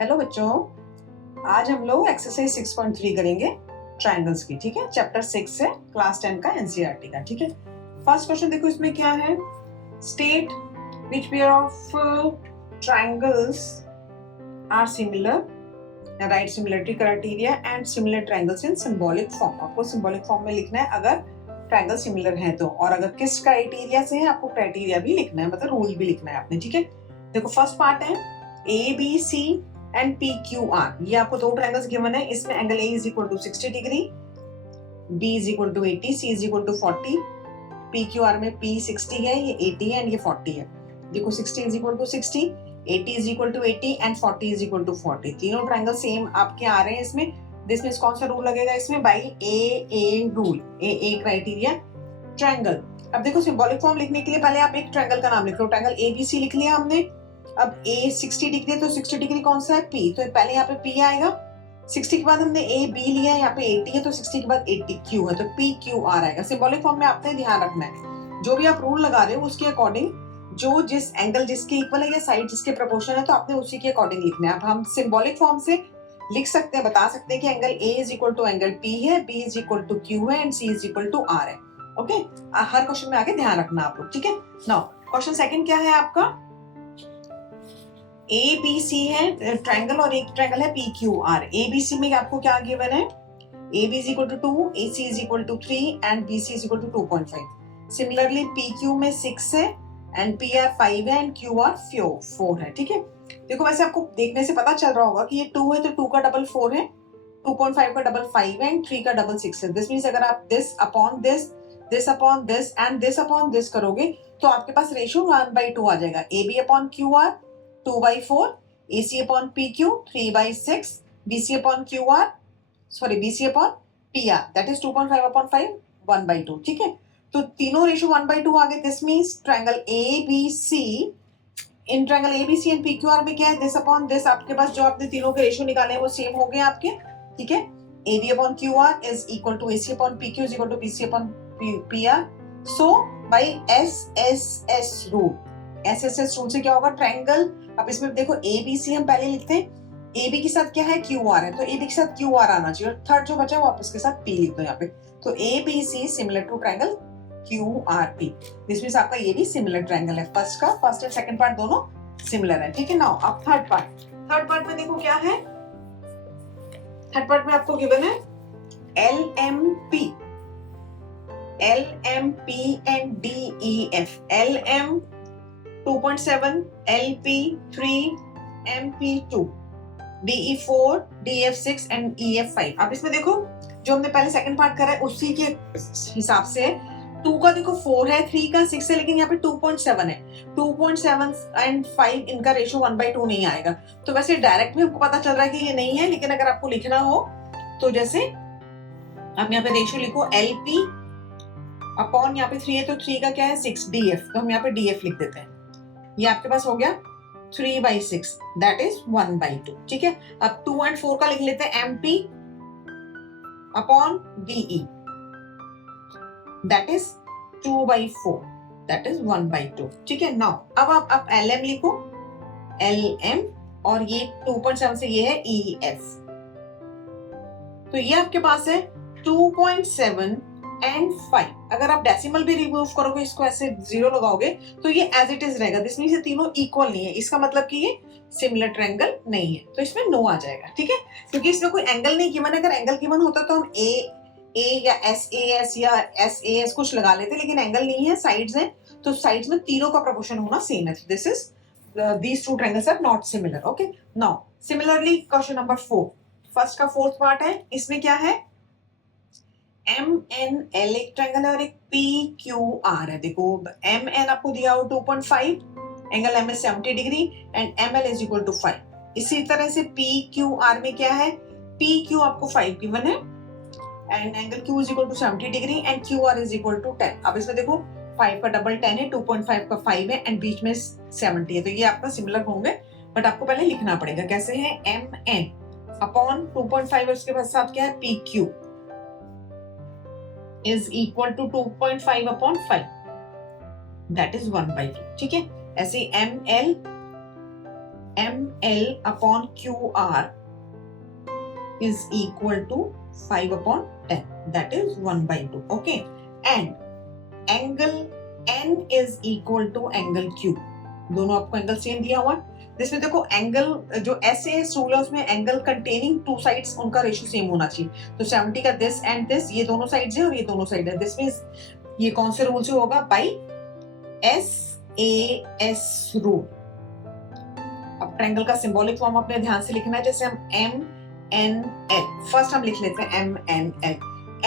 Hello बच्चों, आज हम लोग एक्सरसाइज 6.3 करेंगे ट्रायंगल्स की। ठीक है, चैप्टर 6 है, क्लास 10 का एनसीईआरटी का। ठीक है, फर्स्ट क्वेश्चन देखो, इसमें क्या है? State which pair of triangles are similar, right similarity criteria and similar triangles in symbolic form. आपको सिंबॉलिक फॉर्म में लिखना है अगर ट्रायंगल सिमिलर है तो, और अगर किस क्राइटेरिया से है आपको क्राइटेरिया भी लिखना है, मतलब रूल भी लिखना है आपने। ठीक है, देखो फर्स्ट पार्ट है A B C and P Q R. ये आपको दो ट्रायंगल्स गिवन है, इसमें angle A is equal to 60 degree, B is equal to 80, C is equal to 40। P Q R में पी 60 है, ये 80 है एंड ये 40 है। देखो 60 is equal to 60, 80 is equal to 80 and 40 is equal to 40। तीनों ट्रायंगल सेम आपके आ रहे हैं इसमें। दिस मींस कौन सा रूल लगेगा इसमें? By a rule, A criteria triangle. अब देखो सिंबॉलिक फॉर्म लिखने के लिए पहले आप एक ट्रायंगल का नाम लिख लो। ट्रायंगल ए बी सी लिख लिया हमने। अब ए 60 डिग्री है तो 60 डिग्री कौन सा है? पी। तो पहले यहाँ पे पी आएगा। 60 के बाद हमने ए बी लिया है, यहाँ पे 80 है तो 60 के बाद 80 क्यू है तो पी क्यू आर आएगा। सिंबॉलिक फॉर्म में आपने ध्यान रखना है, जो भी आप रूल लगा रहे हो उसके अकॉर्डिंग, जो जिस एंगल जिसके इक्वल है या साइड जिसके प्रोपोर्शन है तो आपने उसी के अकॉर्डिंग लिखना है। अब हम सिंबॉलिक फॉर्म से लिख सकते हैं, बता सकते हैं कि angle A is equal to angle P है, B is equal to Q है and C is equal to R है। ओके, हर क्वेश्चन में आगे ध्यान रखना आप लोग। ठीक है, नाउ क्वेश्चन सेकंड क्या है आपका? ए बी सी है ट्रायंगल और एक ट्रायंगल है P Q R. A B C में आपको क्या गिवन है? A B is equal to 2, A C is equal to 3 and B C is equal to 2.5। Similarly P Q में 6 है एंड पी आर 5 है एंड क्यू आर 4 है। ठीक है, देखो वैसे आपको देखने से पता चल रहा होगा कि ये 2 है तो 2 का डबल 4 है, 2.5 का डबल 5 है एंड 3 का डबल 6 है। दिस मींस अगर आप this upon this, this upon this and this upon this करोगे तो आपके पास रेशियो 1/2 आ जाएगा। A B upon Q R 2/4, AC upon PQ 3/6, BC upon QR, sorry BC upon PR, that is 2.5 upon 5, 1/2। ठीक है, तो तीनों रेशियो 1/2 आ गए। This means triangle ABC, in triangle ABC and PQR में क्या है? दिस अपॉन दिस, आपके पास जो आपने तीनों के रेशियो निकाले हैं वो सेम हो गए आपके। ठीक है, AB upon QR is equal to AC upon PQ is equal to BC upon PR. So by SSS rule, SSS rule से क्या होगा? ट्रायंगल, अब इसमें देखो ए बी सी हम पहले लिखते हैं, ए बी के साथ क्या है? क्यू आर है, तो ए बी के साथ क्यू आर आना चाहिए। थर्ड जो बचा है वापस के साथ पी लिख दो यहाँ पे। तो A B C similar to triangle Q R P. This means आपका ये भी सिमिलर ट्रायंगल है। फर्स्ट एंड सेकंड पार्ट दोनों सिमिलर है। ठीक है, नाउ अब थर्ड पार्ट में देखो क्या है? थर्ड पार्ट में आपको गिवन है LMP and DEF। LM 2.7, LP 3, MP 2, DE 4, DF 6 and EF 5। अब इसमें देखो जो हमने पहले सेकंड पार्ट करा है उसी के हिसाब से 2 का देखो 4 है, 3 का 6 है, लेकिन यहाँ पे 2.7 है। 2.7 एंड 5 इनका रेशियो 1/2 नहीं आएगा। तो वैसे डायरेक्ट भी हमको पता चल रहा है कि ये नहीं है, लेकिन अगर आपको लिखना हो तो जैसे आप यहाँ पे रेशियो लिखो LP अपॉन यहाँ पे 3 है तो 3 का क्या है? 6, DF, तो हम यहाँ पे DF लिख देते हैं। ये आपके पास हो गया 3/6, दैट इज 1/2। ठीक है, अब 2 एंड 4 का लिख लेते हैं MP upon DE, that is 2/4, that is 1/2। ठीक है, नाउ अब आप LM लिखो, LM, और ये 2.7 से ये है EF। तो ये आपके पास है 2.7 एंड 5। अगर आप डेसिमल भी रिमूव करोगे, इसको ऐसे 0 लगाओगे तो ये एज इट इज रहेगा। दिस मींस ये तीनों इक्वल नहीं है, इसका मतलब कि ये सिमिलर ट्रायंगल नहीं है, तो इसमें नो आ जाएगा। ठीक है, क्योंकि इसमें कोई एंगल नहीं गिवन है। अगर एंगल गिवन होता तो हम ए या SAS या SAS कुछ लगा लेते, लेकिन एंगल नहीं है, साइड्स हैं, तो साइड्स में तीनों का प्रोपोर्शन होना सेम है। This is these two triangles are not similar. Okay, now similarly question number 4, first का फोर्थ पार्ट है। इसमें क्या है? MNL एक ट्रायंगल है और एक PQR है। देखो MN आपको दिया हो 2.5, angle M is 70 degree and ML is equal to 5। इसी तरह से PQR में क्या है? PQ आपको 5 गिवन है and angle Q is equal to 70 degree and QR is equal to 10। अब इसमें देखो 5 का डबल 10 है, 2.5 का 5 है एंड बीच में 70 है, तो ये आपका सिमिलर होंगे, बट आपको पहले लिखना पड़ेगा। कैसे है? MN अपॉन 2.5 और उसके बाद साथ क्या है? PQ is equal to 2.5 upon 5, that is 1/2। ठीक है, ऐसे ML ML upon QR is equal to 5 upon 10, that is 1/2. Okay, and angle N is equal to angle Q. दोनों आपको एंगल सेम दिया हुआ है, जिसमें देखो एंगल जो ऐसे रूल है उसमें एंगल कंटेनिंग टू साइड्स उनका रेशियो सेम होना चाहिए। तो 70 का दिस एंड दिस, ये दोनों साइड्स है और ये दोनों साइड है। दिस मींस ये कौन से रूल से होगा? By SAS rule. अब ट्रायंगल का सिंबॉलिक फॉर्म अपने ध्यान से लिखना है, जैसे हम MNL फर्स्ट हम लिख लेते हैं MNL।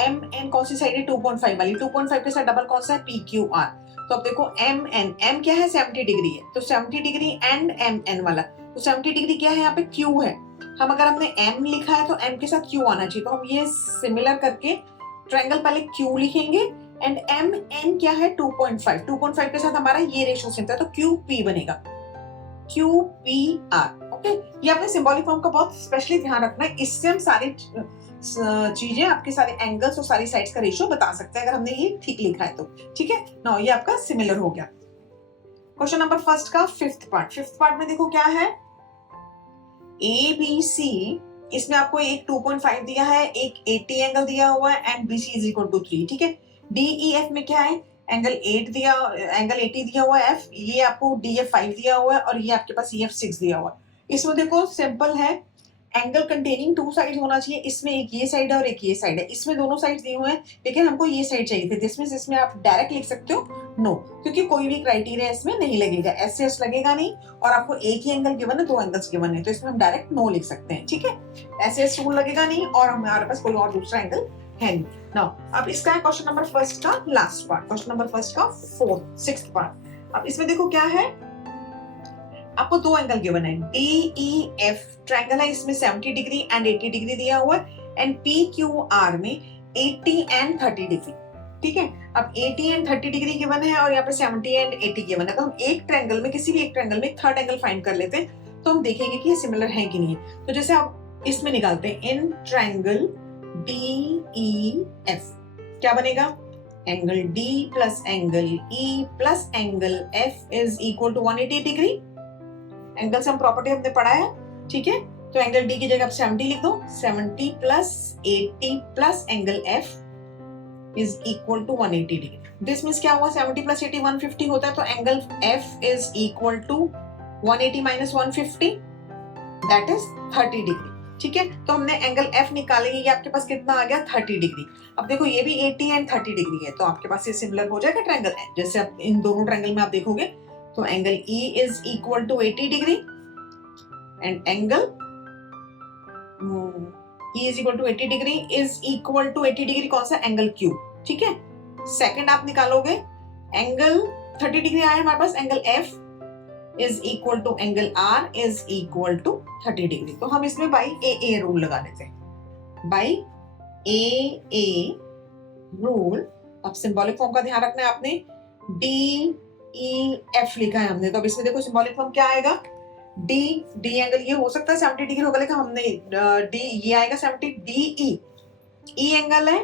MN कौन सी साइड है? 2.5 वाली। 2.5 के साथ डबल कौन सा है? PQR। तो अब देखो M क्या है? 70 डिग्री है, तो 70 डिग्री एंड MN वाला, तो 70 डिग्री क्या है? यहाँ पे Q है। हम अगर हमने M लिखा है तो M के साथ Q आना चाहिए, तो हम ये सिमिलर करके ट्रायंगल पहले Q लिखेंगे एंड MN क्या है? 2.5। 2.5 के साथ हमारा ये रेशियो सेम था, तो QP बनेगा, QPR। ओके, ये आपने सिंबॉलिक फॉर्म का बहुत स्पेशली ध्यान रखना है, इससे हम सारी चीजें, आपके सारे एंगल्स और सारी साइड्स का रेशियो बता सकते हैं अगर हमने ये ठीक लिखा है तो। ठीक है ना, ये आपका सिमिलर हो गया। क्वेश्चन नंबर फर्स्ट का फिफ्थ पार्ट में देखो क्या है, ABC, इसमें आपको एक 2.5 दिया है, एक 80 एंगल दिया हुआ है and BC is equal to 3। ठीक है, DEF में क्या है? एंगल 80 दिया हुआ है F, ये आपको DF 5 दिया हुआ है और ये आपके पास EF 6 दिया हुआ है। इसमें देखो सिंपल है, एंगल कंटेनिंग टू साइड होना चाहिए, इसमें एक ये साइड है और एक ये साइड है, इसमें दोनों साइड दिए हुए हैं लेकिन हमको ये साइड चाहिए थे। इसमें आप डायरेक्ट लिख सकते हो नो, क्योंकि कोई भी क्राइटेरिया इसमें नहीं लगेगा, SS लगेगा नहीं, और आपको एक ही एंगल गिवन है, 2 एंगल्स गिवन है, तो इसमें हम डायरेक्ट नो लिख सकते हैं। ठीक है, SS रूल लगेगा नहीं और हमारे पास कोई और दूसरा एंगल है नहीं। नाउ अब इसका है क्वेश्चन नंबर फर्स्ट का last part, question number first का सिक्स्थ पार्ट। अब इसमें देखो क्या है, आपको 2 एंगल गिवन है, DEF ट्रायंगल है, इसमें 70 डिग्री एंड 80 डिग्री दिया हुआ है एंड PQR में 80 एंड 30 डिग्री। ठीक है, अब 80 एंड 30 डिग्री गिवन है और यहाँ पे 70 एंड 80 गिवन है, तो हम एक ट्रायंगल में, किसी भी एक ट्रायंगल में थर्ड एंगल फाइंड कर लेते हैं, तो हम देखेंगे कि ये सिमिलर है कि नहीं है। तो जैसे आप इसमें निकालते हैं, इन ट्रायंगल DEF क्या बनेगा? Angle D plus angle E plus angle F is equal to 180 degree. Angle sum property हमने पढ़ा है। ठीक है, तो एंगल D की जगह आप 70 लिख दो, 70 plus 80 plus angle F is equal to 180 degree. This means क्या हुआ? 70 प्लस 80 150 होता है, तो angle F is equal to 180 minus 150, that is 30 degree. ठीक है, तो हमने एंगल F निकालेंगे, ये आपके पास कितना आ गया? 30 डिग्री। अब देखो ये भी 80 एंड 30 डिग्री है, तो आपके पास ये सिमिलर हो जाएगा ट्रायंगल। जैसे आप इन दोनों ट्रायंगल में आप देखोगे तो angle E is equal to 80 degree and angle E is equal to 80 degree is equal to 80 degree कौन सा? Angle Q। ठीक है, सेकंड आप निकालोगे, एंगल 30 डिग्री आया हमारे पास, angle F is equal to angle R is equal to 30 degree. तो हम इसमें बाई AA रूल लगा देते हैं, बाई AA रूल। अब सिंबॉलिक फॉर्म का ध्यान रखना है आपने, DEF लिखा है हमने, तो अब इसमें देखो सिंबॉलिक फॉर्म क्या आएगा? D एंगल ये हो सकता है 70 डिग्री होगा, लेकिन हमने D ये आएगा 70, DE E एंगल है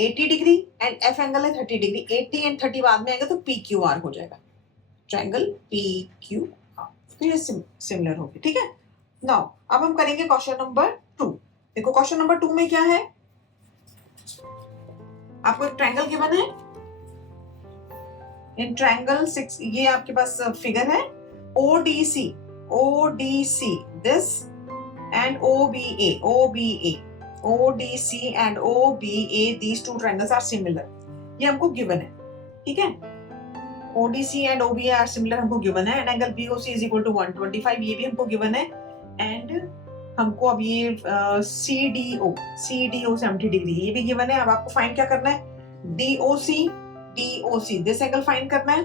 80 डिग्री एंड F एंगल है 30 डिग्री, 80 एंड 30 बाद में आएगा तो PQR हो जाएगा, ट्रायंगल PQR। तो ये सिमिलर होगी। ठीक है, नाउ अब हम करेंगे क्वेश्चन नंबर 2। देखो क्वेश्चन नंबर 2 में क्या है, आपको एक ट्रायंगल गिवन है, इन ट्रायंगल 6, ये आपके पास फिगर है, ODC this and OBA ODC and OBA, these two triangles are similar, ये हमको गिवन है। ठीक है, ODC and OBA are similar हमको गिवन है, and angle BOC is equal to 125, ये भी हमको गिवन है, एंड हमको अब ये CDO 70 डिग्री ये भी गिवन है। अब आपको फाइंड क्या करना है? DOC दिस एंगल फाइंड करना है,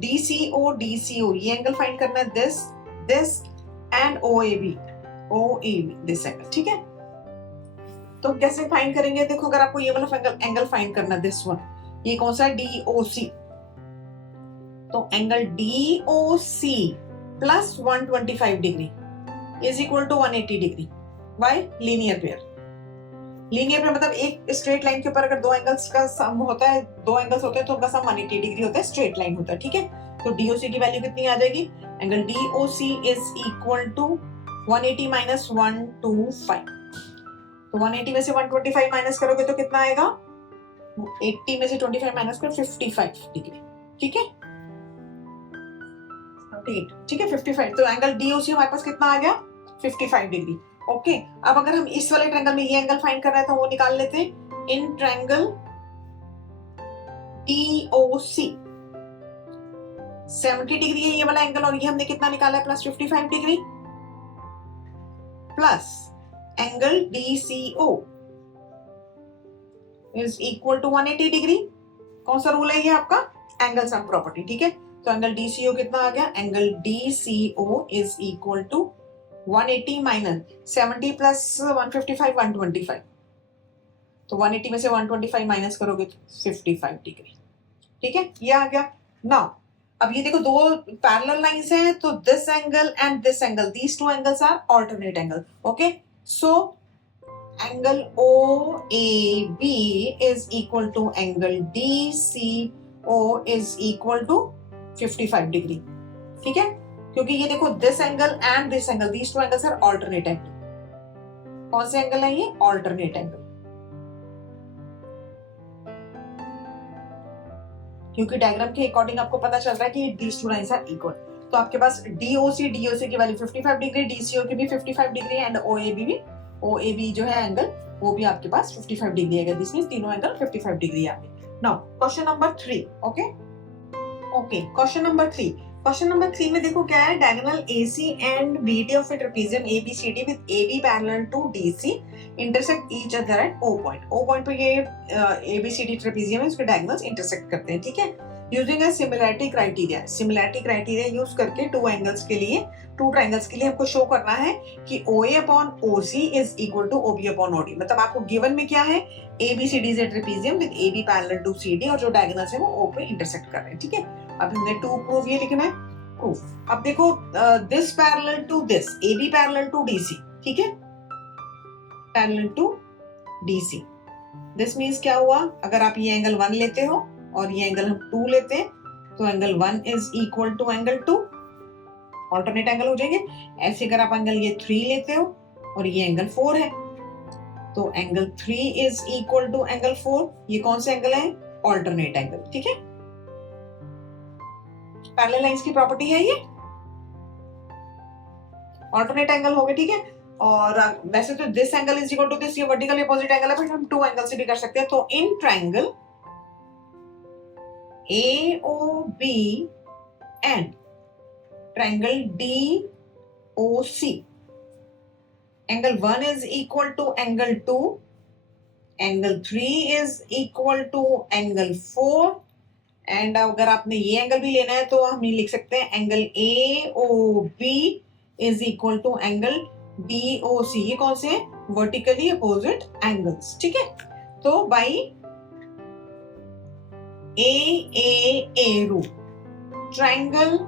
DCO ये एंगल फाइंड करना है, this and OAB this angle. ठीक है, तो कैसे फाइंड करेंगे? देखो अगर आपको ये वाला एंगल फाइंड करना है, दिस वन, ये कौन सा है? DOC, तो angle DOC plus 125 degree is equal to 180 degree by linear pair. Linear pair मतलब एक स्ट्रेट लाइन के ऊपर अगर 2 एंगल्स का सम होता है, 2 एंगल्स होते हैं तो उनका सम 180 डिग्री होता है, स्ट्रेट लाइन होता है। ठीक है, तो DOC की वैल्यू कितनी आ जाएगी? Angle DOC is equal to 180 minus 125। तो 180 में से 125 माइनस करोगे तो कितना आएगा? 80 में से 25 माइनस कर 55 डिग्री। ठीक है, ठीक है 55। तो एंगल DOC हमारे पास कितना आ गया? 55 डिग्री। ओके, अब अगर हम इस वाले ट्रायंगल में ये एंगल फाइंड कर रहे हैं तो वो निकाल लेते हैं। इन ट्रायंगल DOC 70 डिग्री है ये वाला एंगल, और ये हमने कितना निकाला है? Plus 55 degree, plus angle DCO is equal to 180 degree. कौन सा रूल है ये? आपका एंगल सम प्रॉपर्टी। ठीक है, तो एंगल DCO कितना आ गया? Angle DCO is equal to 180 minus 70 plus 155 125। तो 180 में से 125 माइनस करोगे तो 55 डिग्री। ठीक है, ये आ गया। नाउ अब ये देखो, दो पैरेलल लाइंस हैं, तो this angle and this angle, these two angles are alternate angle. Okay, so angle OAB is equal to angle DCO is equal to 55 degree. ठीक है, क्योंकि ये देखो this angle and this angle, these two angles are alternate angle. कौन से angle है ये? Alternate angle. क्योंकि डायग्राम के अकॉर्डिंग आपको पता चल रहा है कि these two lines are equal. तो आपके पास DOC की वैल्यू 55 डिग्री, DCO की भी 55 डिग्री एंड OAB जो है एंगल, वो भी आपके पास 55 डिग्री है। दिस मींस तीनों एंगल 55 डिग्री आ गए। Now question number 3। Okay, question number 3 में देखो क्या है? Diagonal AC and BD of a trapezium ABCD with AB parallel to DC intersect each other at O point. O point पे ये ABCD trapezium है, उसके डायगोनल्स इंटरसेक्ट करते हैं। ठीक है, using a similarity criteria use करके टू ट्रायंगल्स के लिए हमको शो करना है कि OA upon OC is equal to OB upon OD। मतलब आपको गिवन में क्या है? ABCD is a trapezium with AB parallel to CD और जो डायगोनल्स है वो O पे इंटरसेक्ट कर रहे हैं। ठीक है, अब हमने टू प्रूव ये लिखना है, प्रूफ। अब देखो this parallel to this, AB parallel to DC। ठीक है, parallel to DC। This means क्या हुआ? अगर आप ये एंगल 1 लेते हो और ये एंगल हम 2 लेते हैं तो angle 1 is equal to angle 2, alternate angle हो जाएंगे। ऐसे अगर आप एंगल ये 3 लेते हो और ये एंगल 4 है तो angle 3 is equal to angle 4। ये कौन से एंगल है? Alternate angle. ठीक है, पैरेलल लाइंस की प्रॉपर्टी है ये, ऑल्टरनेट एंगल हो गए। ठीक है, और वैसे तो this angle is equal to this, ये वर्टिकल अपोजिट एंगल है, बट हम टू एंगल से भी कर सकते हैं। तो इन triangle AOB and triangle DOC angle 1 is equal to angle 2, angle 3 is equal to angle 4 and अगर आपने ये एंगल भी लेना है तो हम ये लिख सकते हैं angle AOB is equal to angle DOC। ये कौन से हैं? Vertically opposite angles. ठीक है, तो by AAA rule triangle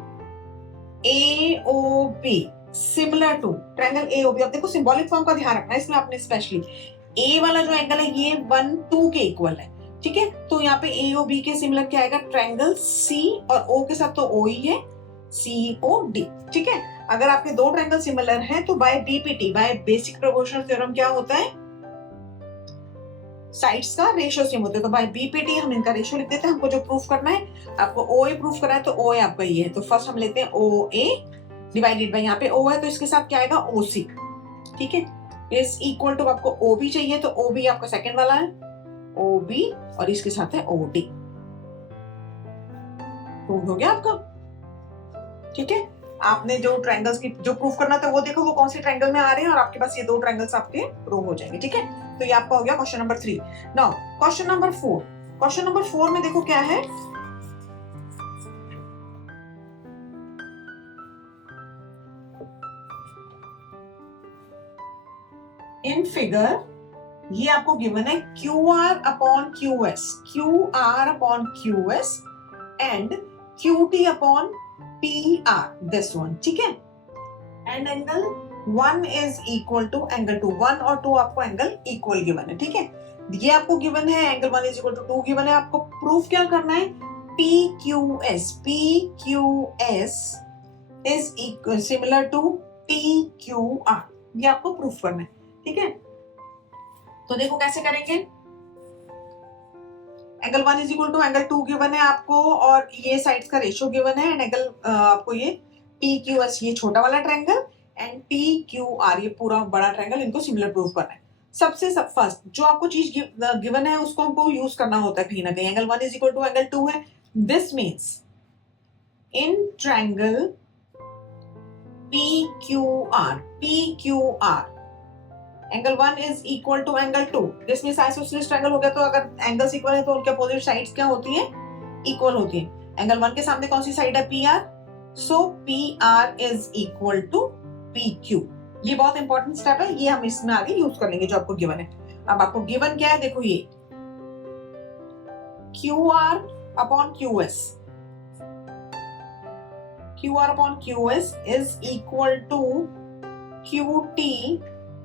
AOB similar to triangle AOB। अब देखो सिंबॉलिक फॉर्म का ध्यान रखना है इसमें आपने, स्पेशली A वाला जो एंगल है ये 1 2 के इक्वल है। ठीक है, तो यहाँ पे AOB के सिमिलर क्या आएगा? ट्रायंगल C और O के साथ तो O ही है, COD। ठीक है, अगर आपके दो ट्रायंगल सिमिलर हैं तो by BPT, by basic proportional theorem क्या होता है? साइड्स का रेशियो सेम होता है। तो बाय BPT हम इनका रेशियो लिख देते हैं। हमको जो प्रूफ करना है, आपको OA प्रूफ करना है तो OA आपका ये है। तो फर्स्ट हम लेते हैं OA डिवाइडेड बाय, यहाँ पे O है तो इसके साथ क्या आएगा? OC। ठीक है, इज इक्वल टू आपको OB चाहिए तो OB आपका सेकंड वाला है OB और इसके साथ है OD। प्रूफ हो गया आपका। ठीक है, आपने जो ट्रायंगल्स की जो प्रूफ करना था वो देखो वो कौन से ट्रायंगल में आ रहे हैं और आपके पास ये दो ट्रायंगल्स आपके प्रूव हो जाएंगे। ठीक है, तो ये आपका हो गया question number 3। Now question number 4। Question number 4 में देखो क्या है? इन फिगर ये आपको गिवन है QR upon QS and QT upon PR, this one. ठीक है, and angle 1 is equal to angle 2। 1 और 2 आपको एंगल इक्वल गिवन है। ठीक है, ये आपको गिवन है angle 1 is equal to 2 given है। आपको प्रूफ क्या करना है? PQS is similar to PQR। ये आपको प्रूफ करना है, ठीक है। तो देखो कैसे करेंगे। Angle 1 is equal to angle 2 given है आपको, और ये साइड्स का रेशियो गिवन है, एंड एंगल आपको ये PQS ये छोटा वाला ट्रायंगल एंड PQR ये पूरा बड़ा ट्रायंगल, इनको सिमिलर प्रूफ करना है। सबसे फर्स्ट जो आपको चीज गिवन है उसको हमको यूज करना होता है कहीं ना कहीं। Angle 1 is equal to angle 2 है, this means in triangle PQR angle 1 is equal to angle 2, this means isosceles triangle हो गया। तो अगर एंगल्स इक्वल है तो उनके अपोजिट साइड्स क्या होती हैं, इक्वल होती हैं। एंगल 1 के सामने कौन सी साइड है, PR, so PR is equal to PQ। ये बहुत इंपॉर्टेंट स्टेप है, ये हम इसमें आगे यूज कर लेंगे जो आपको गिवन है। अब आपको गिवन क्या है, देखो ये QR upon QS is equal to QT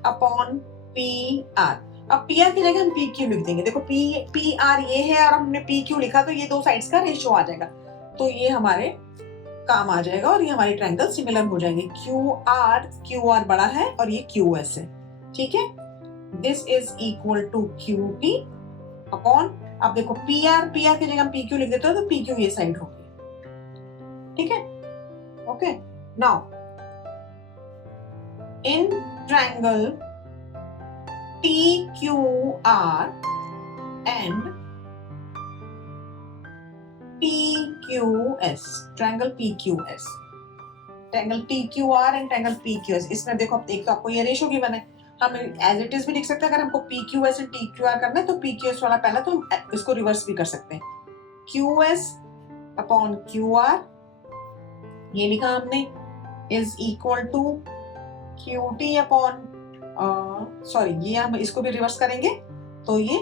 upon PR। अब PR की जगह हम PQ लिख देंगे। देखो PR ये है और हमने PQ लिखा, तो ये दो साइड्स का रेशियो आ जाएगा, तो ये हमारे काम आ जाएगा और ये हमारे ट्रायंगल सिमिलर हो जाएंगे। QR बड़ा है और ये QS है, ठीक है। This is equal to QT upon, अब देखो PR की जगह हम PQ लिख देते हो, तो PQ ये साइड होगी, ठीक है। Okay, now in triangle TQR and PQS, triangle PQS, triangle TQR and triangle PQS, इसमें देखो अब एक तो आपको ये रेशियो गिवन है, हम एज इट इज भी लिख सकते हैं। अगर हमको PQS एंड TQR करना है तो PQS वाला पहला, तो हम इसको रिवर्स भी कर सकते हैं। QS अपॉन QR ये लिखा हमने is equal to QT upon, sorry ये हम इसको भी रिवर्स करेंगे तो ये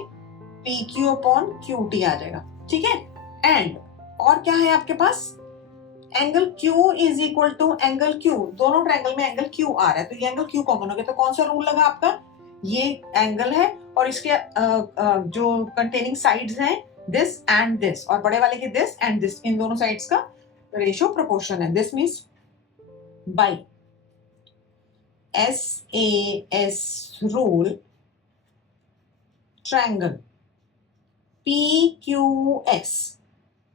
PQ अपॉन QT आ जाएगा, ठीक है। एंड और क्या है आपके पास, angle Q is equal to angle Q, दोनों ट्रायंगल में एंगल Q आ रहा है, तो ये एंगल Q कॉमन हो गया, तो कौन सा रूल लगा आपका, ये एंगल है और इसके जो कंटेनिंग साइड्स हैं दिस एंड दिस, और बड़े वाले के दिस एंड दिस, इन दोनों साइड्स का रेशियो प्रोपोर्शन है। This means by SAS rule triangle PQS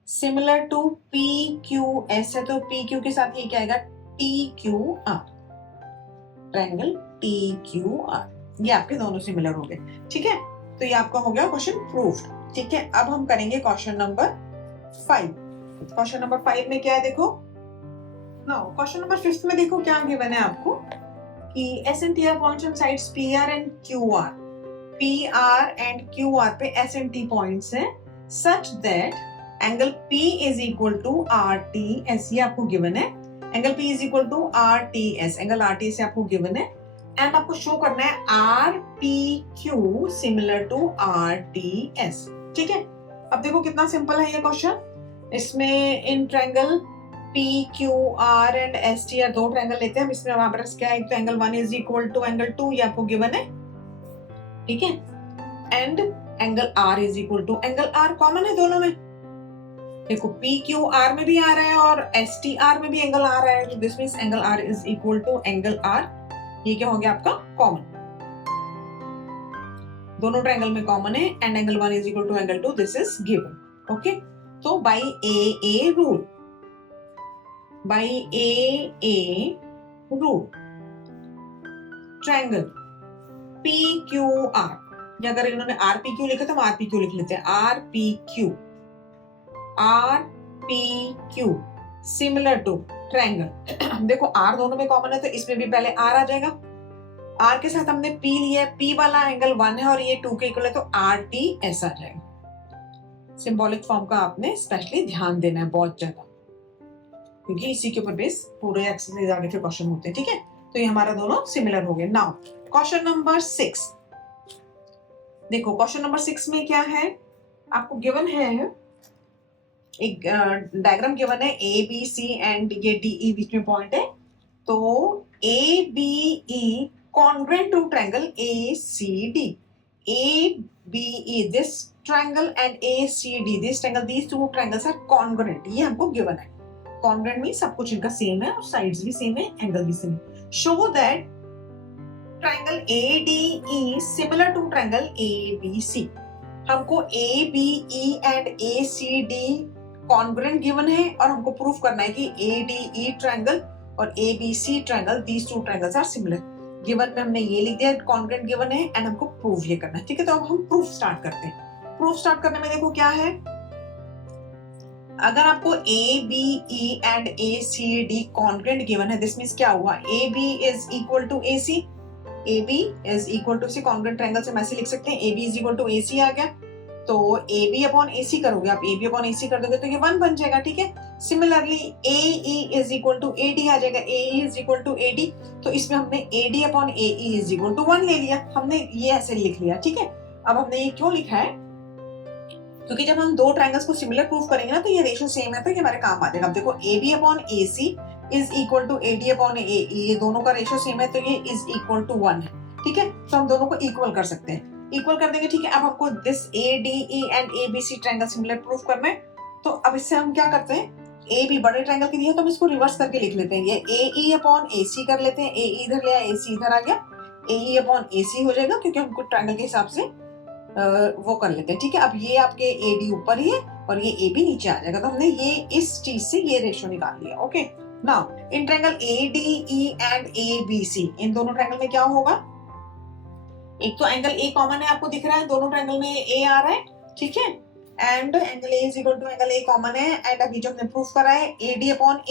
similar to PQS है, तो PQ के साथ ये क्या आएगा, TQR, ट्रायंगल TQR, ये आपके दोनों सिमिलर हो गए, ठीक है। तो ये आपका हो गया क्वेश्चन प्रूव्ड, ठीक है। अब हम करेंगे क्वेश्चन नंबर 5। क्वेश्चन नंबर 5 में क्या है, देखो नाउ क्वेश्चन नंबर 5 में देखो क्या गिवन है आपको कि SNTR points on sides PR and QR, PR and QR पे SNT पॉइंट्स हैं such that angle P is equal to RTS, ये आपको गिवन है। Angle P is equal to RTS, angle RTS आपको गिवन है, एंड आपको show करना है RPQ सिमिलर टू RTS, ठीक है। अब देखो कितना सिंपल है ये क्वेश्चन। इसमें इन ट्रायंगल PQR एंड STR दो ट्रायंगल लेते हैं हम, इसमें वहां पर क्या है, एक तो angle 1 is equal to angle 2, ये आपको गिवन है, ठीक है। And angle R is equal to angle R, common है दोनों में, देखो PQR में भी आ रहा है और STR में भी एंगल आ रहा है, तो this means angle R is equal to angle R, ये क्या हो गया आपका कॉमन, दोनों ट्रायंगल में कॉमन है, and angle 1 is equal to angle 2, this is given, okay. तो by AA rule, by AA rule triangle PQR, या अगर इन्होंने RPQ लिखा तो हम RPQ लिख लेते हैं, RPQ सिमिलर टू ट्रायंगल, देखो R दोनों में कॉमन है तो इसमें भी पहले R आ जाएगा, R के साथ हमने P लिया है, P वाला एंगल 1 है और ये 2 के इक्वल है, तो RTS आ जाएगा। सिंबॉलिक फॉर्म का आपने स्पेशली ध्यान देना है बहुत ज्यादा, क्योंकि इसी के ऊपर बेस पूरे एक्सरसाइज आगे के क्वेश्चन होते हैं, ठीक है। तो ये हमारा दोनों सिमिलर हो गए। नाउ क्वेश्चन नंबर 6, देखो क्वेश्चन नंबर 6 में क्या है, आपको गिवन है एक डायग्राम गिवन है ABC एंड ये DE बीच में पॉइंट है, तो ABE congruent to triangle ACD, ABE this triangle and ACD this triangle, these two triangles are congruent, ये हमको गिवन है। कॉन्ग्रुएंट मीन सब कुछ इनका सेम है और साइड्स भी सेम है, एंगल भी सेम है। Show that triangle ADE similar to triangle ABC। हमको ABE and ACD congruent given है और हमको प्रूफ करना है कि ADE ट्रायंगल और ABC triangle, these two triangles are similar. Given में हमने ये लिख दिया कॉन्ग्रुएंट गिवन है एंड हमको प्रूफ ये करना है, ठीक है। तो अब हम प्रूफ स्टार्ट करते हैं। प्रूफ स्टार्ट करने में देखो क्या है, अगर आपको ABE and ACD congruent given है, दिस मींस क्या हुआ, AB is equal to AC, AB is equal to C, congruent triangle से हम ऐसे लिख सकते हैं AB is equal to AC आ गया, तो AB अपॉन AC करोगे आप, AB अपॉन AC कर दोगे तो ये 1 बन जाएगा, ठीक है। Similarly AE is equal to AD आ जाएगा, AE is equal to AD, तो इसमें हमने AD upon AE is equal to 1 ले लिया, हमने ये ऐसे लिख लिया, ठीक है। अब हमने ये क्यों लिखा है, क्योंकि जब हम दो ट्रायंगल्स को सिमिलर प्रूफ करेंगे ना तो ये रेशियो सेम है तो ये हमारे काम आ जाएगा। अब देखो AB upon AC is equal to AD upon AE, ये दोनों का रेशियो सेम है तो ये इज इक्वल टू 1 है, ठीक है। तो हम दोनों को इक्वल कर सकते हैं, इक्वल कर देंगे, ठीक है। अब हमको this ADE and ABC triangle similar proof करना है, तो अब इससे हम क्या करते हैं, AB बड़े ट्रायंगल के लिए तो हम इसको रिवर्स करके लिख लेते हैं, ये AE अपॉन AC कर लेते हैं, AE इधर ले आया, AC इधर आ गया, AE अपॉन AC हो जाएगा क्योंकि हमको ट्रायंगल के हिसाब से वो कर लेते हैं, ठीक है। अब ये आपके AD ऊपर ही है और ये AB नीचे आ जाएगा, तो हमने ये इस चीज से ये रेशियो निकाल लिया, okay. Now in triangle ADE and ABC, इन दोनों ट्रायंगल में क्या होगा, एक तो एंगल A कॉमन है, आपको दिख रहा है दोनों ट्रायंगल में A आ रहा है, ठीक है, and angle A is equal to angle A common है, एंड अभी जो हमने प्रूफ करा है AD अपॉन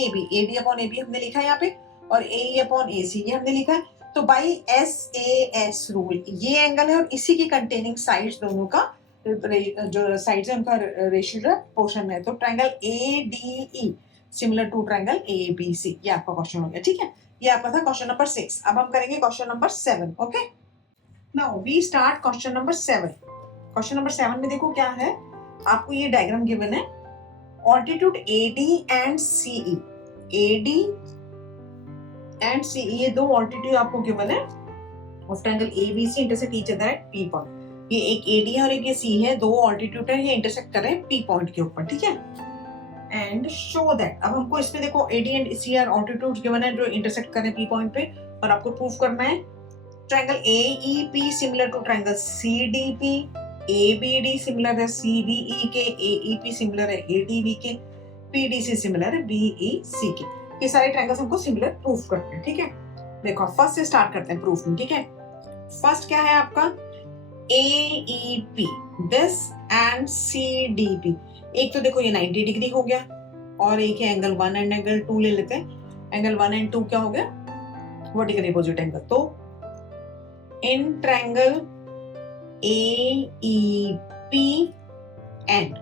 AB हमने लिखा है यहाँ पे, और AE अपॉन AC ये हमने लिखा है। तो बाई SAS रूल ये एंगल है और इसी की कंटेनिंग साइड्स दोनों का जो साइड्स है उनका रेशियो पोर्शन है, तो triangle ADE similar to triangle ABC, ये आपका क्वेश्चन हो गया, ठीक है। ये आपका था क्वेश्चन नंबर 6। अब हम करेंगे question number 7, okay. Now we start question number 7। Question number 7 में देखो क्या है, आपको ये डायग्राम गिवन है, altitude AD and CE, AD and CE ये दो ऑल्टीट्यूड आपको गिवन है of triangle ABC intersect each other at P point. ये एक AD है और एक ये C है, दो ऑल्टीट्यूड है, ये इंटरसेक्ट कर रहे हैं P पॉइंट के ऊपर, ठीक है। एंड शो दैट, अब हमको इसमें देखो AD and C are altitude given है जो इंटरसेक्ट कर रहे हैं P पॉइंट पे, और आपको प्रूफ करना है triangle AEP similar to triangle CDP, ABD similar है CBE के, AEP सिमिलर है ADB के, PDC सिमिलर है BEC के। ये सारे ट्रायंगल्स हमको सिमिलर प्रूफ करते हैं, ठीक है। देखो फर्स्ट से स्टार्ट करते हैं प्रूफ में, ठीक है। फर्स्ट क्या है आपका AEP, दिस एंड CDP। एक तो देखो ये 90 डिग्री हो गया और एक है एंगल 1 एंड एंगल 2 ले लेते हैं। एंगल 1 एंड 2 क्या हो गया, वर्टिकल अपोजिट एंगल। तो इन triangle AEP and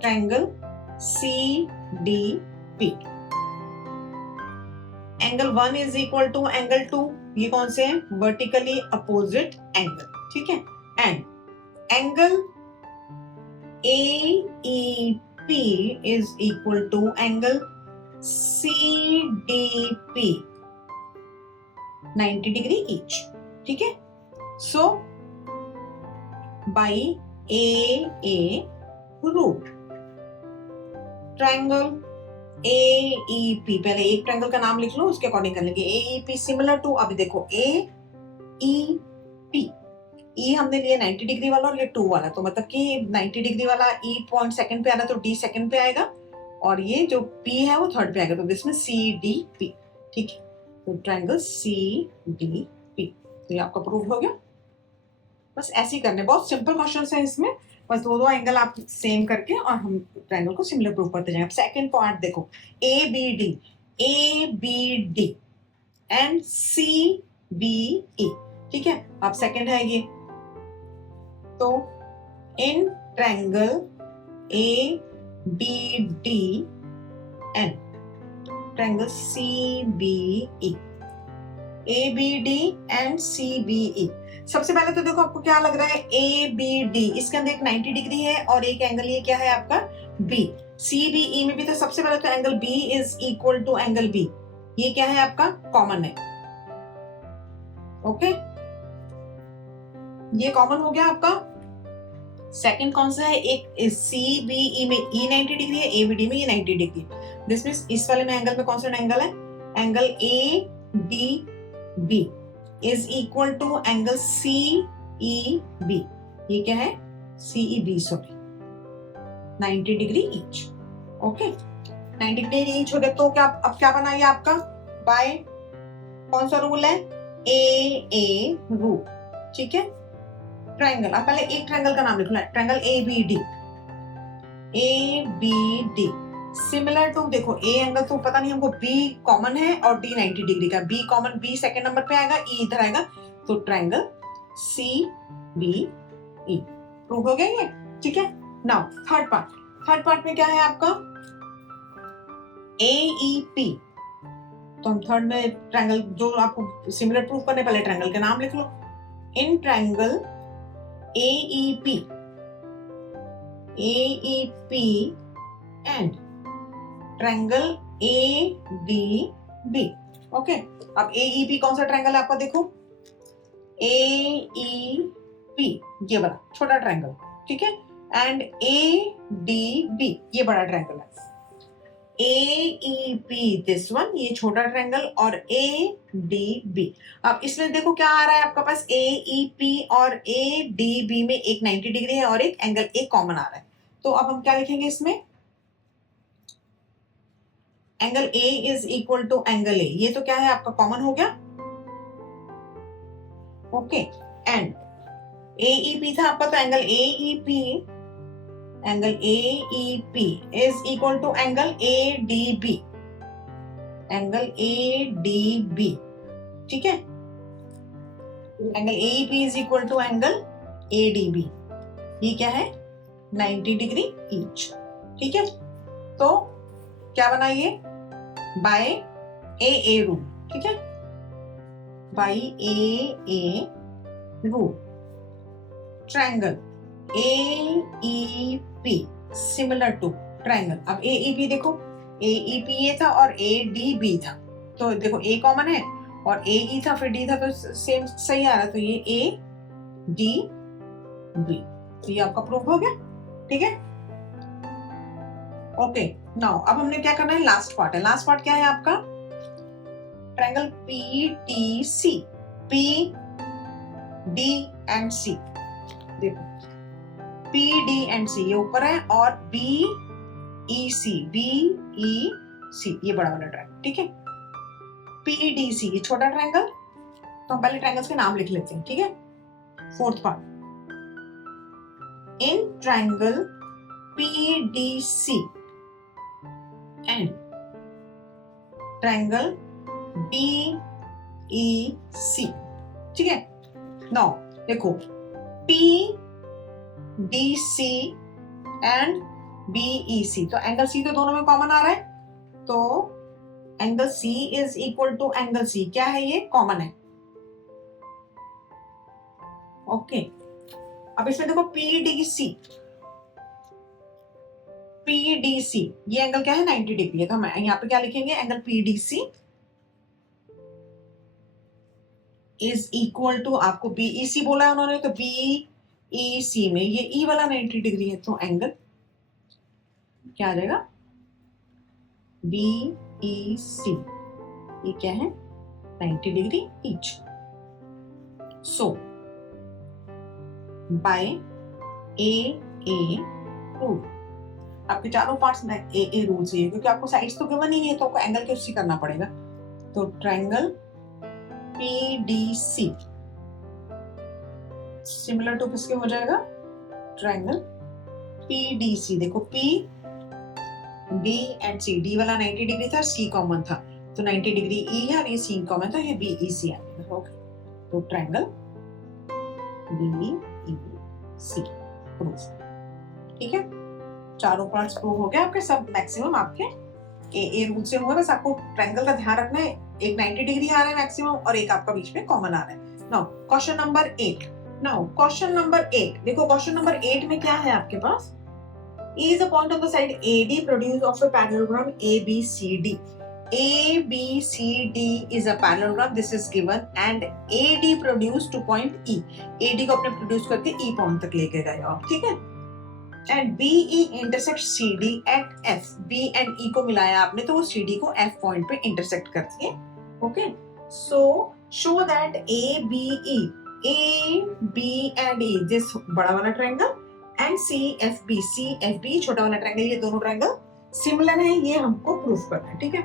triangle CDP, angle 1 is equal to angle 2, ये कौन से हैं, वर्टिकली अपोजिट एंगल, ठीक है। And angle AEP is equal to angle CDP 90 degree each, ठीक है। So by AA rule triangle AEP, पहले एक ट्रायंगल का नाम लिख लो उसके अकॉर्डिंग कर लेंगे। AEP सिमिलर टू, अभी देखो AEP, E हमने लिया 90 डिग्री वाला और ये 2 वाला, तो मतलब कि 90 डिग्री वाला E पॉइंट सेकंड पे आना तो D सेकंड पे आएगा और ये जो P है वो थर्ड पे आएगा, तो इसमें CDP, ठीक है। तो ट्रायंगल CDP, तो ये आपका प्रूफ हो गया। बस ऐसे ही करने, बहुत सिंपल क्वेश्चन है इसमें, बस दो एंगल आप सेम करके और हम ट्रायंगल को सिमिलर प्रूव करते जाएंगे। सेकंड पार्ट देखो ABD एंड CBE, ठीक है। अब सेकंड है ये, तो इन triangle ABD and triangle CBE, ABD and CBE। सबसे पहले तो देखो आपको क्या लग रहा है ABD, इसके अंदर एक 90 डिग्री है और एक एंगल ये क्या है आपका B। CBE में भी तो सबसे पहले तो angle B is equal to angle B, ये क्या है आपका कॉमन है, ओके। ये कॉमन हो गया आपका। सेकंड कौन सा है, एक CBE में E 90 डिग्री है, ABD में ये 90 डिग्री। दिस मीन्स इस वाले में एंगल में कौन सा एंगल है, angle A D B is equal to angle C E B. ये क्या है, C E B, sorry 90 degree each. Okay 90 degree each हो गया तो क्या अब क्या बना ये आपका, बाय कौन सा रूल है, ए रूल। ठीक है, ट्रायंगल, आप पहले एक ट्रायंगल का नाम लिख लो, triangle A B D similar to, देखो ए एंगल तो पता नहीं हमको, बी कॉमन है और डी 90 डिग्री का, B common, B second number पे आएगा, ई इधर आएगा, तो triangle C B E prove हो गया ये। ठीक है, नाउ थर्ड पार्ट में क्या है आपका, ए ई पी। तो हम थर्ड में ट्रायंगल जो आपको सिमिलर प्रूव करने, पहले ट्रायंगल के नाम लिख लो, in triangle A E P and triangle A D B. Okay, अब ए ई पी कौन सा ट्रायंगल है आपका, देखो ए ई पी ये बड़ा छोटा ट्रायंगल, ठीक है, एंड ए डी बी ये बड़ा ट्रायंगल है। ए ई पी दिस वन ये छोटा ट्रायंगल और ए डी बी। अब इसमें देखो क्या आ रहा है आपका पास, ए ई पी और ए डी बी में एक 90 डिग्री है और एक एंगल ए कॉमन आ रहा है। तो अब हम क्या लिखेंगे इसमें, angle A is equal to angle A, ये तो क्या है आपका कॉमन हो गया। Okay, and A E P था आपका, तो angle A E P is equal to angle A D B, ठीक है, angle A E P is equal to angle A D B, ये क्या है 90 डिग्री ईच। ठीक है, तो क्या बना ये, बाय ए रूल। ठीक है, by A rule triangle A E P similar to triangle. अब ए ई पी देखो, ए ई पी ये था और ए डी बी था, तो देखो ए कॉमन है और ए ई था फिर डी था, तो सेम सही आ रहा, तो ये ए डी बी, तो ये आपका प्रूफ हो गया। ठीक है, ओके, नाउ अब हमने क्या करना है, लास्ट पार्ट है। लास्ट पार्ट क्या है आपका, triangle P T C, P D and C, देखो पी डी एंड सी ये ऊपर है और बी ई सी ये बड़ा वाला ट्रायंगल। ठीक है, पी डी सी ये छोटा ट्रायंगल, तो हम पहले ट्रायंगल्स के नाम लिख लेते हैं। ठीक है, fourth part, in triangle P D C and triangle B E C. ठीक है, नाउ देखो P D C and B E C, तो एंगल सी तो दोनों में कॉमन आ रहा है, तो angle C is equal to angle C, क्या है ये कॉमन है। ओके, अब इसमें देखो पी डी सी ये एंगल क्या है 90 डिग्री है, तो हम यहाँ पे क्या लिखेंगे, angle P D C is equal to, आपको बी सी बोला है उन्होंने, तो बी ई सी में ये ई वाला 90 डिग्री है, तो एंगल क्या आ जाएगा, बी ई सी ये क्या है 90 degree each. So bye A rule, आपके चारों पार्ट्स में ए रूल चाहिए, क्योंकि आपको साइड्स तो गिवन ही नहीं है, तो आपको एंगल के उससे करना पड़ेगा। तो triangle P D C similar to किसके हो जाएगा, ट्रायंगल पी डी सी, देखो P D and C, D वाला 90 डिग्री था, सी कॉमन था, तो 90 डिग्री ई है और ये सी कॉमन था, ये बी ई सी आएगा। ओके, तो triangle B E C proof. ठीक है, चारों पार्ट्स प्रूव हो गए आपके, सब मैक्सिमम आपके ए रूल से हुए, बस आपको ट्रायंगल का ध्यान रखना है, एक 90 डिग्री आ रहा है मैक्सिमम और एक आपका बीच में कॉमन आ रहा है। नाउ क्वेश्चन नंबर 8, देखो क्वेश्चन नंबर 8 में क्या है आपके पास, E is a point on the side AD produced of a parallelogram ABCD. ABCD is a parallelogram, this is given, and AD produced to point E. AD को अपने produce करके E point तक लेके गए आप। ठीक है, and BE intersect CD at F, B and E को मिलाया आपने तो वो CD को F पॉइंट पे इंटरसेक्ट करती है। Okay, so show that ABE, AB and E, this बड़ा वाला ट्रायंगल एंड CFB छोटा वाला ट्रायंगल, ये दोनों ट्रायंगल सिमिलर है, ये हमको प्रूफ करना है। ठीक है,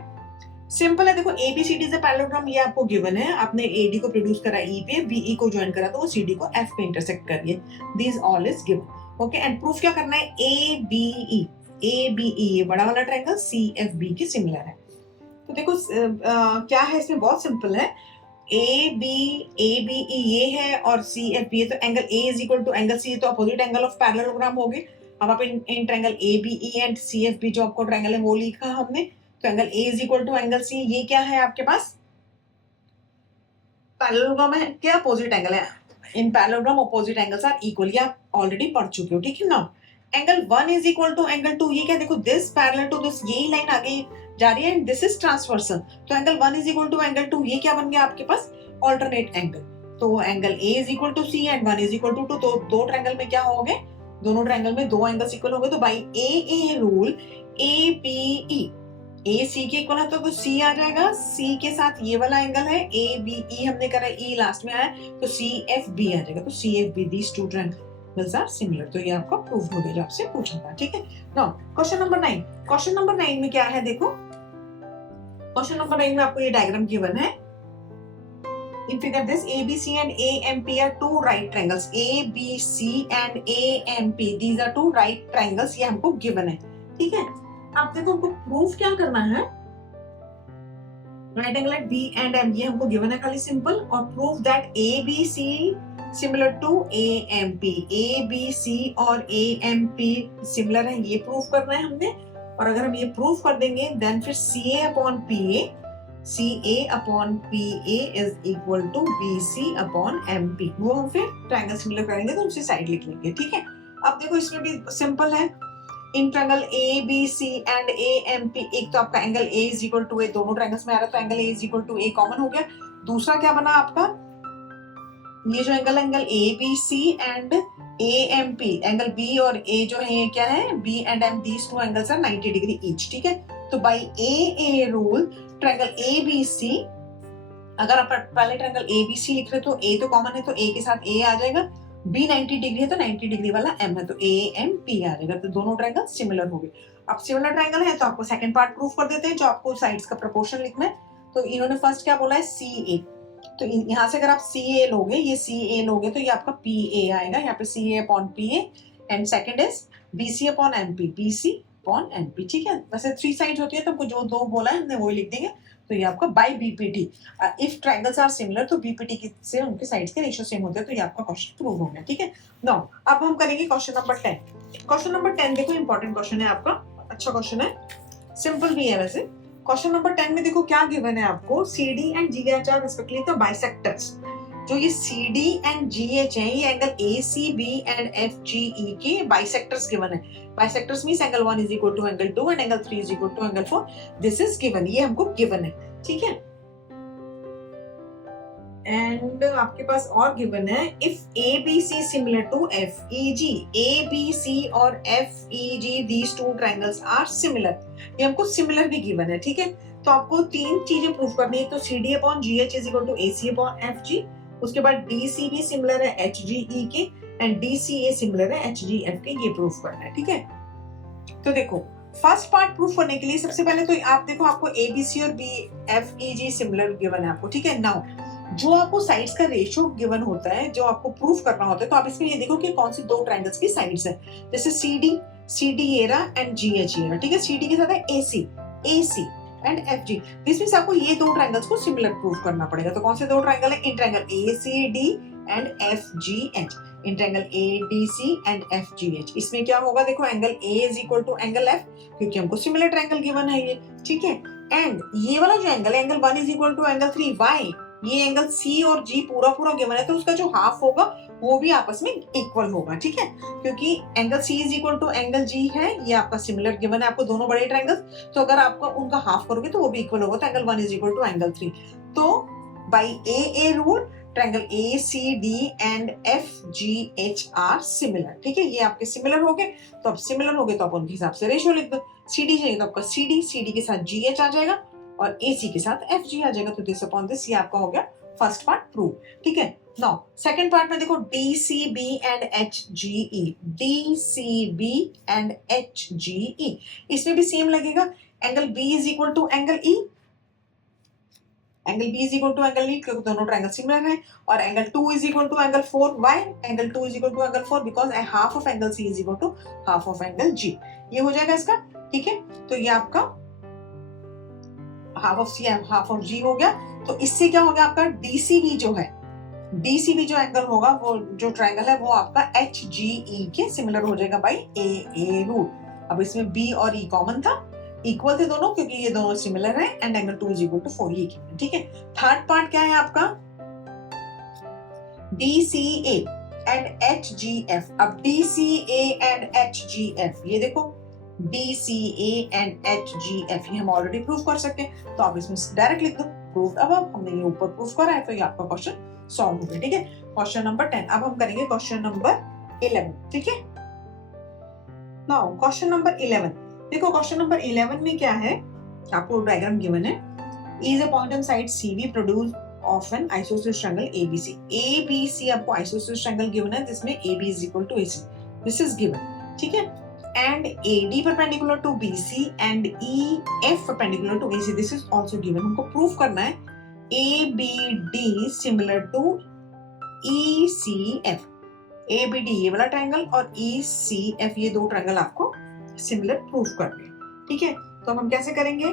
सिंपल है। देखो ABCD से पैरेललोग्राम ये आपको गिवन है, आपने AD को प्रोड्यूस करा E पे, BE को ज्वाइन करा तो वो CD को F पे इंटरसेक्ट कर रही है। This all is given. Okay, and proof क्या करना है, ABE ये बड़ा वाला ट्रायंगल CFB के सिमिलर है। तो देखो क्या है इसमें, बहुत सिंपल है। ABE ये है और CFB ये, तो angle A is equal to angle C, तो अपोजिट एंगल ऑफ पैरेललोग्राम हो गए। अब आप इन ट्रायंगल ABE एंड CFB जो आपको ट्रायंगल है वो लिखा हमने, तो angle A is equal to angle C, ये क्या है आपके पास पैरेललोग्राम है, क्या अपोजिट एंगल है। In parallelogram opposite angles are equal, ये आप ऑलरेडी पढ़ चुके हो। ठीक है ना, angle 1 is equal to angle 2, ये क्या, देखो दिस पैरेलल टू दिस, यही लाइन आगे जा रही है एंड दिस इज ट्रांसवर्सल, तो angle 1 is equal to angle 2, ये क्या बन गया आपके पास, ऑल्टरनेट एंगल। तो angle A is equal to C and 1 is equal to 2, तो दो ट्रायंगल में क्या हो गए, दोनों ट्रायंगल में दो एंगल्स इक्वल हो गए। तो by AA rule ABE, A C के इक्वल है तो C आ जाएगा, C के साथ ये वाला एंगल है ABE हमने करा, E लास्ट में आया तो CFB आ जाएगा, तो CFB these two triangles are similar. तो ये आपका प्रूफ हो गया जो आपसे पूछा था। ठीक है, now question number 9। Question number 9 में क्या है, देखो क्वेश्चन नंबर 9 में आपको ये डायग्राम गिवन है। In figure this ABC and AMP are two right triangles. ABC and AMP, these are two right triangles. ये हमको given है। ठीक है, अब देखो हमको प्रूफ क्या करना है, right angle at B and M, ये हमको गिवन है खाली सिंपल, और proof that ABC similar to AMP, ABC और AMP सिमिलर है, ये प्रूफ करना है हमने। और अगर हम ये प्रूफ कर देंगे देन फिर CA upon PA is equal to BC upon MP, वो हम फिर ट्रायंगल सिमिलर करेंगे तो उसी साइड लिख लेंगे। ठीक है, अब देखो इसमें भी सिंपल है, in triangle ABC and AMP, एक तो आपका angle A is equal to A, दोनों ट्रायंगल्स में आ रहा है तो angle A is equal to A common हो गया। दूसरा क्या बना आपका, ये जो angle ABC and AMP, angle B और A जो है ये क्या है, B and M, these two angles are 90 degree each. ठीक है, तो by AA rule triangle ABC, अगर आप पहले ट्रायंगल ABC लिख रहे हो तो A तो कॉमन है तो A के साथ A आ जाएगा, B 90 डिग्री है तो 90 डिग्री वाला M है तो AMP आ जाएगा, तो दोनों ट्रायंगल सिमिलर हो गए। अब सिमिलर ट्रायंगल है तो आपको सेकंड पार्ट प्रूफ कर देते हैं, जो आपको साइड्स का प्रोपोर्शन लिखना है। तो इन्होंने फर्स्ट क्या बोला है, CA, तो यहाँ से अगर आप CA लोगे, ये CA लोगे तो ये आपका PA आएगा, यहाँ पे CA upon PA, and second is BC upon MP, BC upon MP। ठीक है, वैसे 3 साइड्स होती है तो जो दो बोला है हमने वही लिख देंगे, तो ये आपका by BPT, if triangles are similar तो BPT से उनके साइड्स के रेशियो सेम होते हैं, तो ये आपका क्वेश्चन प्रूव हो गया। ठीक है, नाउ अब हम करेंगे क्वेश्चन नंबर 10। क्वेश्चन नंबर 10 देखो इंपॉर्टेंट क्वेश्चन है आपका, अच्छा क्वेश्चन है, सिंपल भी है वैसे। क्वेश्चन नंबर 10 में देखो क्या गिवन है आपको, CD and GH are respectively the bisectors. जो ये CD एंड GH है ये एंगल ACB एंड FGE के बाइसेक्टर्स गिवन है। Bisectors means angle 1 is equal to angle 2 and angle 3 is equal to angle 4, this is given, ये हमको given है। ठीक है, एंड आपके पास और गिवन है, if ABC similar to FEG, ABC और FEG these two triangles are similar, ये हमको सिमिलर भी गिवन है। ठीक है, तो आपको 3 चीजें प्रूफ करनी है, तो CD upon GH is equal to AC upon FG, उसके बाद DC भी सिमिलर है HGE के एंड DCA सिमिलर है HGF के, ये प्रूफ करना है। ठीक है, तो देखो फर्स्ट पार्ट प्रूफ करने के लिए सबसे पहले तो आप देखो आपको ABC और FEG सिमिलर गिवन है आपको। ठीक है, नाउ जो आपको साइड्स का रेशियो गिवन होता है, जो आपको प्रूफ करना होता है, तो आप इसमें ये देखो कि कौन सी दो ट्रायंगल्स की साइड्स है, जैसे CD ये रहा एंड GH ये रहा। ठीक है, CD के साथ है AC and FG, this means आपको ये दो ट्रायंगल्स को सिमिलर प्रूफ करना पड़ेगा। तो कौन से दो ट्रायंगल है, in triangle ACD and FGH, in triangle ADC and FGH। इसमें क्या होगा, देखो angle A is equal to angle F, क्योंकि हमको सिमिलर ट्रायंगल गिवन है ये। ठीक है, एंड ये वाला जो एंगल है angle 1 is equal to angle 3, why, ये एंगल C और G पूरा गिवन है तो उसका जो हाफ होगा वो भी आपस में इक्वल होगा। ठीक है, क्योंकि angle C is equal to angle G है, ये आपका सिमिलर गिवन है आपको दोनों बड़े ट्रायंगल्स, तो अगर आपका उनका हाफ करोगे तो वो भी इक्वल होगा, तो angle 1 is equal to angle 3। तो by AA rule triangle A C D and F G H are similar, ठीक है, ये आपके सिमिलर हो गए। तो अब सिमिलर हो गए तो आप उनके हिसाब से रेशियो लिख दो। सी डी चाहिए तो आपका सी डी, सी डी के साथ जी एच आ जाएगा और ए सी के साथ एफ जी आ जाएगा। तो दिस अपॉन दिस, ये आपका हो गया फर्स्ट पार्ट प्रूव, ठीक है। नाउ सेकंड पार्ट में देखो, D C B and H G E, D C B and H G E, इसमें भी सेम लगेगा। Angle B is equal to angle E, angle B is equal to angle E, क्योंकि दोनों triangle similar हैं। और angle 2 is equal to angle 4, why angle 2 is equal to angle 4, because half of angle C is equal to half of angle G. ये हो जाएगा इसका, ठीक है। तो ये आपका half of C half of G हो गया। तो इससे क्या हो गया, आपका डीसीबी जो है, डीसीबी जो एंगल होगा, वो जो ट्रायंगल है वो आपका एच जी ई के सिमिलर हो जाएगा बाई ए रूल। अब इसमें बी और ई कॉमन था, इक्वल थे दोनों, क्योंकि ये दोनों सिमिलर हैं, and angle 2 is equal to 4, ये गिवन, ठीक है। थर्ड पार्ट क्या है आपका, DCA एंड HGF। अब DCA एंड HGF, ये देखो DCA एंड HGF, ये हम ऑलरेडी प्रूव कर सकते हैं, तो आप इसमें डायरेक्ट लिख दो प्रूव। अब हमने ये ऊपर प्रूव करा है, तो ये आपका क्वेश्चन सॉल्व हो गया, ठीक है। Question number 10। अब हम करेंगे क्वेश्चन नंबर 11, ठीक है। नाउ क्वेश्चन नंबर 11, देखो क्वेश्चन नंबर 11 में क्या है, आपको डायग्राम गिवन है। Is a point on side CV produce of an isosceles triangle ABC। ABC आपको आइसोसेलेस ट्रायंगल गिवन है जिसमें AB is equal to AC, this is given, ठीक है। And AD perpendicular to BC and EF perpendicular to AC, this is also given. हमको prove करना है ABD similar to ECF। ABD ये वाला triangle और ECF ये दो ट्रायंगल आपको सिमिलर प्रूव करने हैं, ठीक है। तो हम कैसे करेंगे,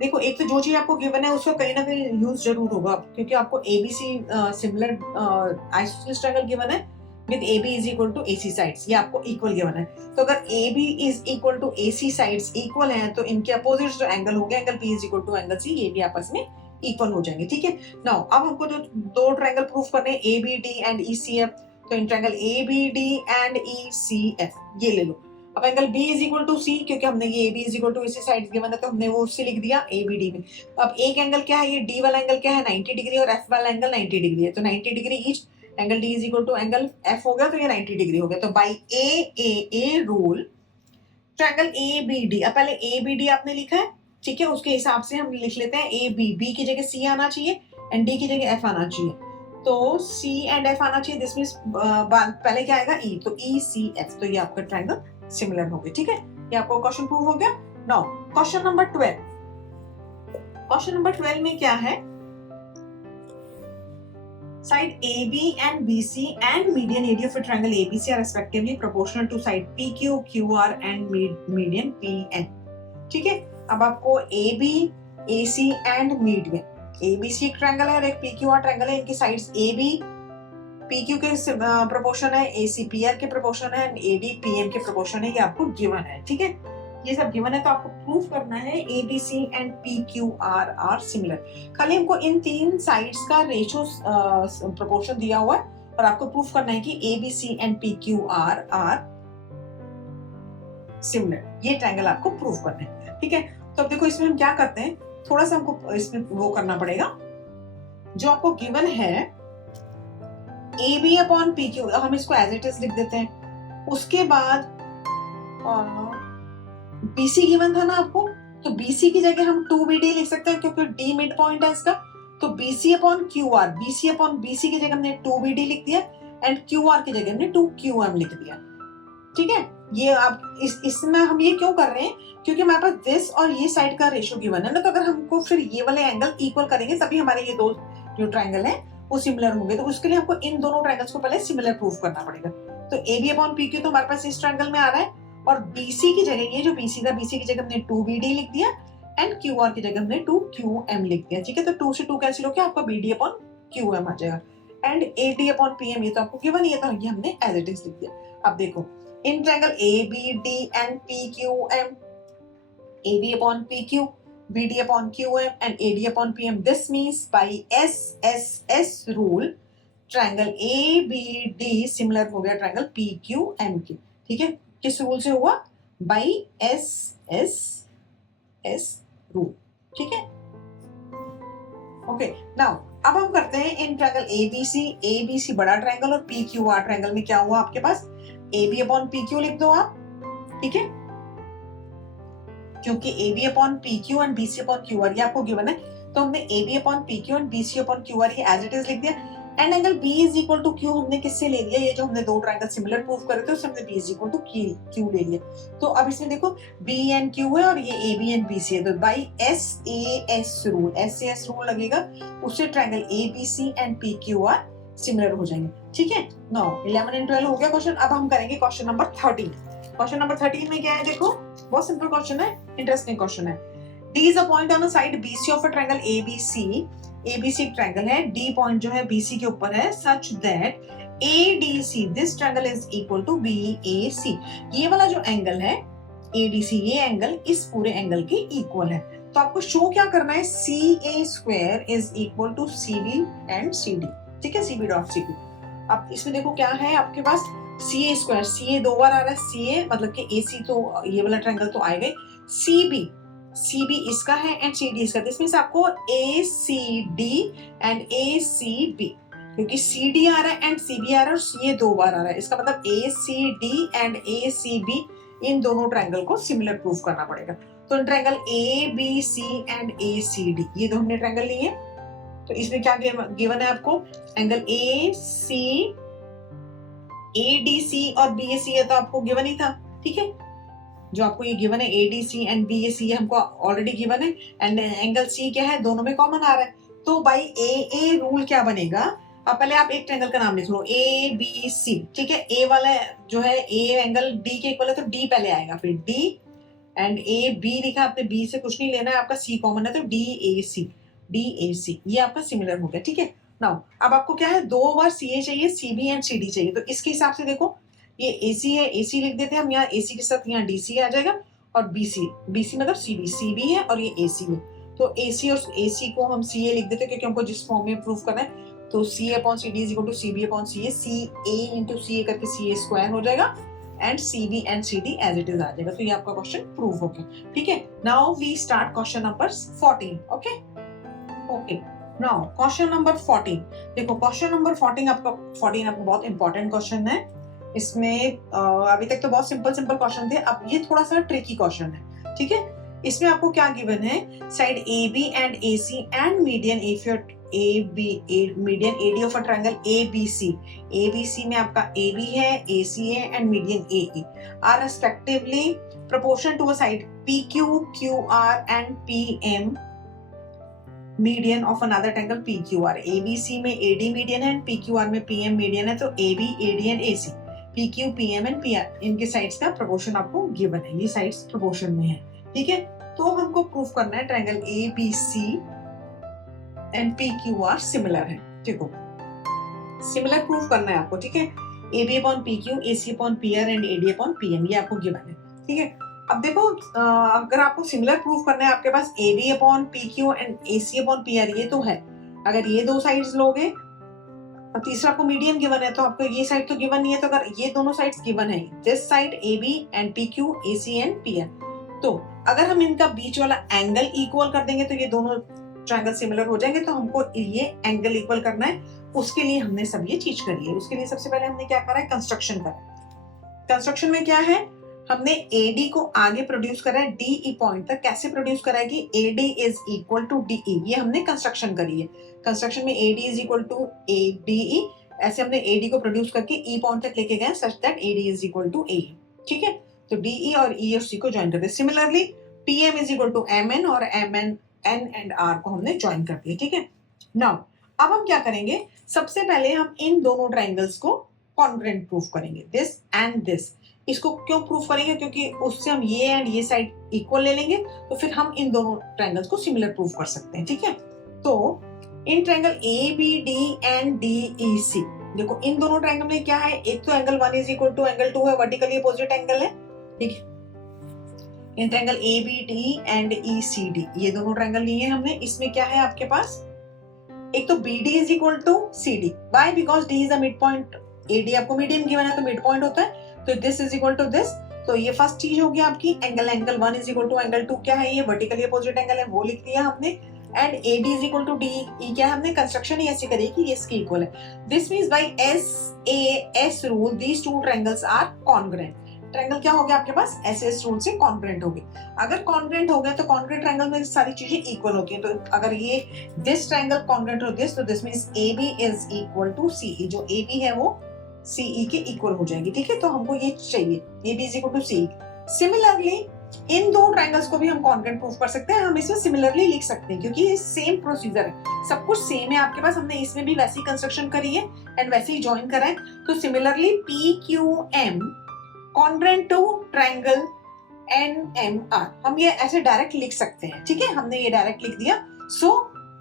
देखो एक तो जो चीज आपको गिवन है उसका कहीं ना कहीं यूज जरूर होगा, क्योंकि आपको ABC similar isosceles triangle given है with AB is equal to AC sides, ये आपको इक्वल गिवन है। तो अगर AB is equal to AC sides equal हैं, तो इनके अपोजिट जो एंगल होंगे, angle B is equal to angle C, ये भी आपस में इक्वल हो जाएंगे, ठीक है। नाउ अब हमको जो दो ट्रायंगल प्रूव करने हैं ABD एंड ECF, तो इन ट्रायंगल ABD एंड ECF ये ले लो। अब angle B is equal to C, क्योंकि हमने ये AB is equal to AC sides given है, तो हमने वो उससे लिख दिया ABD में। अब एक एंगल क्या है, ये D वाला एंगल क्या है 90 डिग्री, और F वाला एंगल 90 डिग्री है, तो 90 degree each, angle D is equal to angle F हो गया, तो ये 90 डिग्री हो गया। तो by AAA rule triangle ABD, अब पहले ABD आपने लिखा है, ठीक है, उसके हिसाब से हम लिख लेते हैं AB, B की जगह C आना चाहिए एंड D की जगह F आना चाहिए, तो C एंड F आना चाहिए। दिस मींस पहले क्या आएगा E, तो ECF, तो ये आपका ट्रायंगल सिमिलर हो गए, ठीक है। ये आपको क्वेश्चन प्रूव हो गया। Now question number 12, question number 12 में क्या है, side AB and BC and median area of a triangle ABC are respectively proportional to side PQ, QR and median PN, ठीक है। अब आपको AB, AC and median, ABC एक triangle है और एक PQR ट्रायंगल है, इनकी साइड्स AB PQ के प्रोपोर्शन है, AC PR के प्रोपोर्शन है, AD PM के प्रोपोर्शन है, ये आपको गिवन है, ठीक है। ये सब गिवन है, तो आपको प्रूफ करना है ABC and PQR are similar. खाली हमको इन तीन साइड्स का रेशियो प्रोपोर्शन दिया हुआ है, और आपको प्रूफ करना है कि ABC and PQR are similar, ये ट्रायंगल आपको प्रूफ करना है, ठीक है। तो अब देखो इसमें हम क्या करते हैं, थोड़ा सा हमको इसमें वो करना पड़ेगा, जो आपको गिवन है AB अपॉन PQ, हम इसको एज इट इज लिख देते हैं। उसके बाद BC गिवन था ना आपको, तो BC की जगह हम 2BD लिख सकते हैं, क्योंकि D मिड पॉइंट है इसका, तो BC upon QR, BC upon BC की जगह हमने 2BD लिख दिया एंड QR की जगह हमने 2QM लिख दिया, ठीक है। ये आप इसमें हम ये क्यों कर रहे हैं, क्योंकि हमारे पास दिस और ये साइड का रेशियो गिवन है ना, तो अगर हमको फिर ये वाले एंगल इक्वल करेंगे तभी हमारे ये दो जो ट्रायंगल है वो सिमिलर होंगे, तो उसके लिए हमको इन दोनों ट्रायंगल्स को पहले सिमिलर प्रूव करना पड़ेगा। तो AB अपॉन PQ तो हमारे पास इस ट्रायंगल में आ रहा है, और BC की जगह, ये जो BC था, BC की जगह हमने 2BD लिख दिया एंड QR की जगह हमने 2QM लिख दिया, ठीक है। तो 2 से 2 कैंसिल होकर आपका BD अपॉन QM आ जाएगा, एंड AD अपॉन PM ये तो आपको गिवन ही है, तो ये हमने एज इट इज लिख दिया। अब देखो इन triangle ABD and PQM, AB upon PQ, BD upon QM and AD upon PM. This means by SSS rule, triangle ABD similar हो गया ट्रायंगल PQM के, ठीक है। किस रूल से हुआ, बाई SSS रूल, ठीक है। ओके नाउ अब हम करते हैं इन ट्रायंगल ABC बड़ा ट्रायंगल और PQR ट्रायंगल में क्या हुआ आपके पास, AB अपॉन PQ लिख दो आप, ठीक है, क्योंकि AB upon PQ and BC upon QR ये आपको गिवन है, तो हमने AB upon PQ and BC upon QR ये एज इट इज लिख दिया। And angle B is equal to Q हमने किससे ले लिया, ये जो हमने दो ट्रायंगल सिमिलर प्रूव करे थे उससे हमने B is equal to Q ले लिया। तो अब इसमें देखो B एंड Q है और ये AB एंड BC है, तो बाई SAS रूल लगेगा, उससे triangle ABC and PQR similar हो जाएंगे, ठीक है। नाउ 11 एंड 12 हो गया क्वेश्चन। अब हम करेंगे क्वेश्चन नंबर 13। क्वेश्चन नंबर 13 में क्या है, देखो बहुत सिंपल क्वेश्चन है, इंटरेस्टिंग क्वेश्चन है। D is a point on a side BC of a triangle ABC triangle है, D पॉइंट जो है BC के ऊपर है, such that ADC this triangle is equal to BAC। ये वाला जो एंगल है ADC, ये एंगल इस पूरे एंगल के इक्वल है। तो आपको शो क्या करना है, CA square is equal to CB and CD, ठीक है, CB डॉट CD। अब इसमें देखो क्या है आपके पास, CA स्क्वायर, CA दो बार आ रहा है, CA मतलब कि AC तो ये वाला ट्रायंगल तो आएगा, CB इसका है एंड CD इसका, तो इसमें से आपको ACD एंड ACB, क्योंकि CD आ रहा है एंड CB आ रहा है और CA दो बार आ रहा है, इसका मतलब ACD एंड ACB इन दोनों ट्रायंगल को सिमिलर प्रूफ करना पड़ेगा। तो ट्रायंगल ABC एंड ACD ये दो हमने ट्रायंगल लिए, तो इसमें क्या गिवन है आपको, एंगल ADC और BAC है, तो आपको गिवन ही था, ठीक है, जो आपको ये गिवन है ADC एंड BAC ये हमको ऑलरेडी गिवन है, एंड एंगल C क्या है, दोनों में कॉमन आ रहा है, तो बाई AA रूल क्या बनेगा, अब पहले आप एक ट्रायंगल का नाम लिख लो ABC, ठीक है, A वाला जो है A एंगल D के इक्वल है तो D पहले आएगा, फिर D एंड AB लिखा आपने, B से कुछ नहीं लेना है, आपका C कॉमन है तो DAC ये आपका सिमिलर हो गया, ठीक है। नाउ अब आपको क्या है, दो बार CA चाहिए, CB एंड CD चाहिए, तो इसके हिसाब से देखो ये AC है, AC लिख देते हैं हम, यहाँ AC के साथ यहाँ DC आ जाएगा, और BC मतलब CB है और ये AC है, तो AC और AC को हम CA लिख देते हैं क्योंकि हमको जिस फॉर्म में प्रूफ करना है, तो CA upon CD is equal to CB upon CA, CA into CA करके CA स्क्वायर हो जाएगा and CB and CD as it is आ जाएगा। तो ये आपका क्वेश्चन प्रूव हो गया, ठीक है। Now we start question number 14, okay now question number 14, देखो क्वेश्चन नंबर 14 आपका बहुत इंपॉर्टेंट क्वेश्चन है। इसमें अभी तक तो बहुत सिंपल क्वेश्चन थे, अब ये थोड़ा सा ट्रिकी क्वेश्चन है, ठीक है। इसमें आपको क्या गिवन है, side AB and AC and median median AD of a triangle ABC में आपका AB है, AC है and median AE are respectively proportion to a side PQ, QR and PM median of another triangle PQR। ABC में AD median है and PQR में PM median है, तो AB, AD and AC, PQ, PM and PR इनके sides का proportion आपको given है, ये साइड्स प्रोपोर्शन में है, ठीक है। तो हमको प्रूफ करना है triangle ABC and PQR similar है, देखो सिमिलर प्रूफ करना है आपको, ठीक है। AB upon PQ, AC upon PR and AD upon PM ये आपको गिवन है, ठीक है। अब देखो अगर आपको सिमिलर प्रूफ करना है, आपके पास AB upon PQ and AC upon PR ये तो है, अगर ये दो साइड्स लोगे और तीसरा आपको मीडियन गिवन है, तो आपको ये साइड तो गिवन नहीं है, तो अगर ये दोनों साइड्स गिवन है, this side AB and PQ, AC and PR, तो अगर हम इनका बीच वाला एंगल इक्वल कर देंगे तो ये दोनों ट्रायंगल सिमिलर हो जाएंगे। तो हमको ये एंगल इक्वल करना है, उसके लिए हमने सब ये चीज करी है। उसके लिए सबसे पहले हमने क्या करा है, कंस्ट्रक्शन करा। कंस्ट्रक्शन में क्या है, हमने AD को आगे प्रोड्यूस करा है DE पॉइंट तक। कैसे प्रोड्यूस करा है कि AD is equal to DE, ये हमने कंस्ट्रक्शन करी है। कंस्ट्रक्शन में AD is equal to DE, ऐसे हमने AD को प्रोड्यूस करके E पॉइंट तक लेके गए such that AD is equal to AE, ठीक है। तो DE और E और C को ज्वाइन कर दिया। Similarly PM is equal to MN और MN N एंड R को हमने ज्वाइन कर दिया, ठीक है। नाउ अब हम क्या करेंगे, सबसे पहले हम इन दोनों ट्रायंगल्स को कॉन्ग्रुएंट प्रूफ करेंगे, दिस एंड दिस। इसको क्यों प्रूफ करेंगे, क्योंकि उससे हम ये एंड ये साइड इक्वल ले लेंगे, तो फिर हम इन दोनों ट्रायंगल्स को सिमिलर प्रूफ कर सकते हैं, ठीक है। तो इन ट्रायंगल ABD एंड DEC, देखो इन दोनों ट्रायंगल में क्या है, एक तो angle 1 is equal to angle 2 है, वर्टिकली अपोजिट एंगल है, ठीक है। In triangle ABD and ECD ये दोनों ट्रायंगल लिए हमने। इसमें क्या है आपके पास, एक तो BD is equal to CD, by because D is a mid point, AD आपको मीडियन गिवन है तो मिड पॉइंट होता है, तो this is equal to this. तो ये फर्स्ट चीज होगी आपकी। Angle 1 is equal to angle 2 क्या है, ये वर्टिकली अपोजिट एंगल है, वो लिख लिया हमने। And A B is equal to D E, क्या हमने कंस्ट्रक्शन ही ऐसी करी कि ये इसके इक्वल है। This means by S A S rule these two triangles are congruent. Triangle क्या हो गया आपके पास, एस एस रूल से कॉन्ग्रुएंट हो गए। अगर कॉन्ग्रुएंट हो गए तो कॉन्ग्रुएंट ट्रायंगल में सारी चीजें इक्वल होती हैं। तो अगर ये दिस ट्रायंगल कॉन्ग्रुएंट हो दिस, तो this means A B is equal to C E, जो ए बी है वो सी ई के इक्वल हो जाएगी। ठीक है, तो हमको ये चाहिए A B is equal to C E. Similarly इन दो ट्रायंगल्स को भी हम कॉन्ग्रुएंट प्रूफ कर सकते हैं। हम इसमें सिमिलरली लिख सकते हैं क्योंकि ये सेम प्रोसीजर है, सब कुछ सेम है आपके पास। हमने इसमें भी वैसी कंस्ट्रक्शन करी है एंड वैसे ही ज्वाइन करा है। तो similarly P Q M congruent to triangle N M R, हम ये ऐसे डायरेक्ट लिख सकते हैं। ठीक है, हमने ये डायरेक्ट लिख दिया। So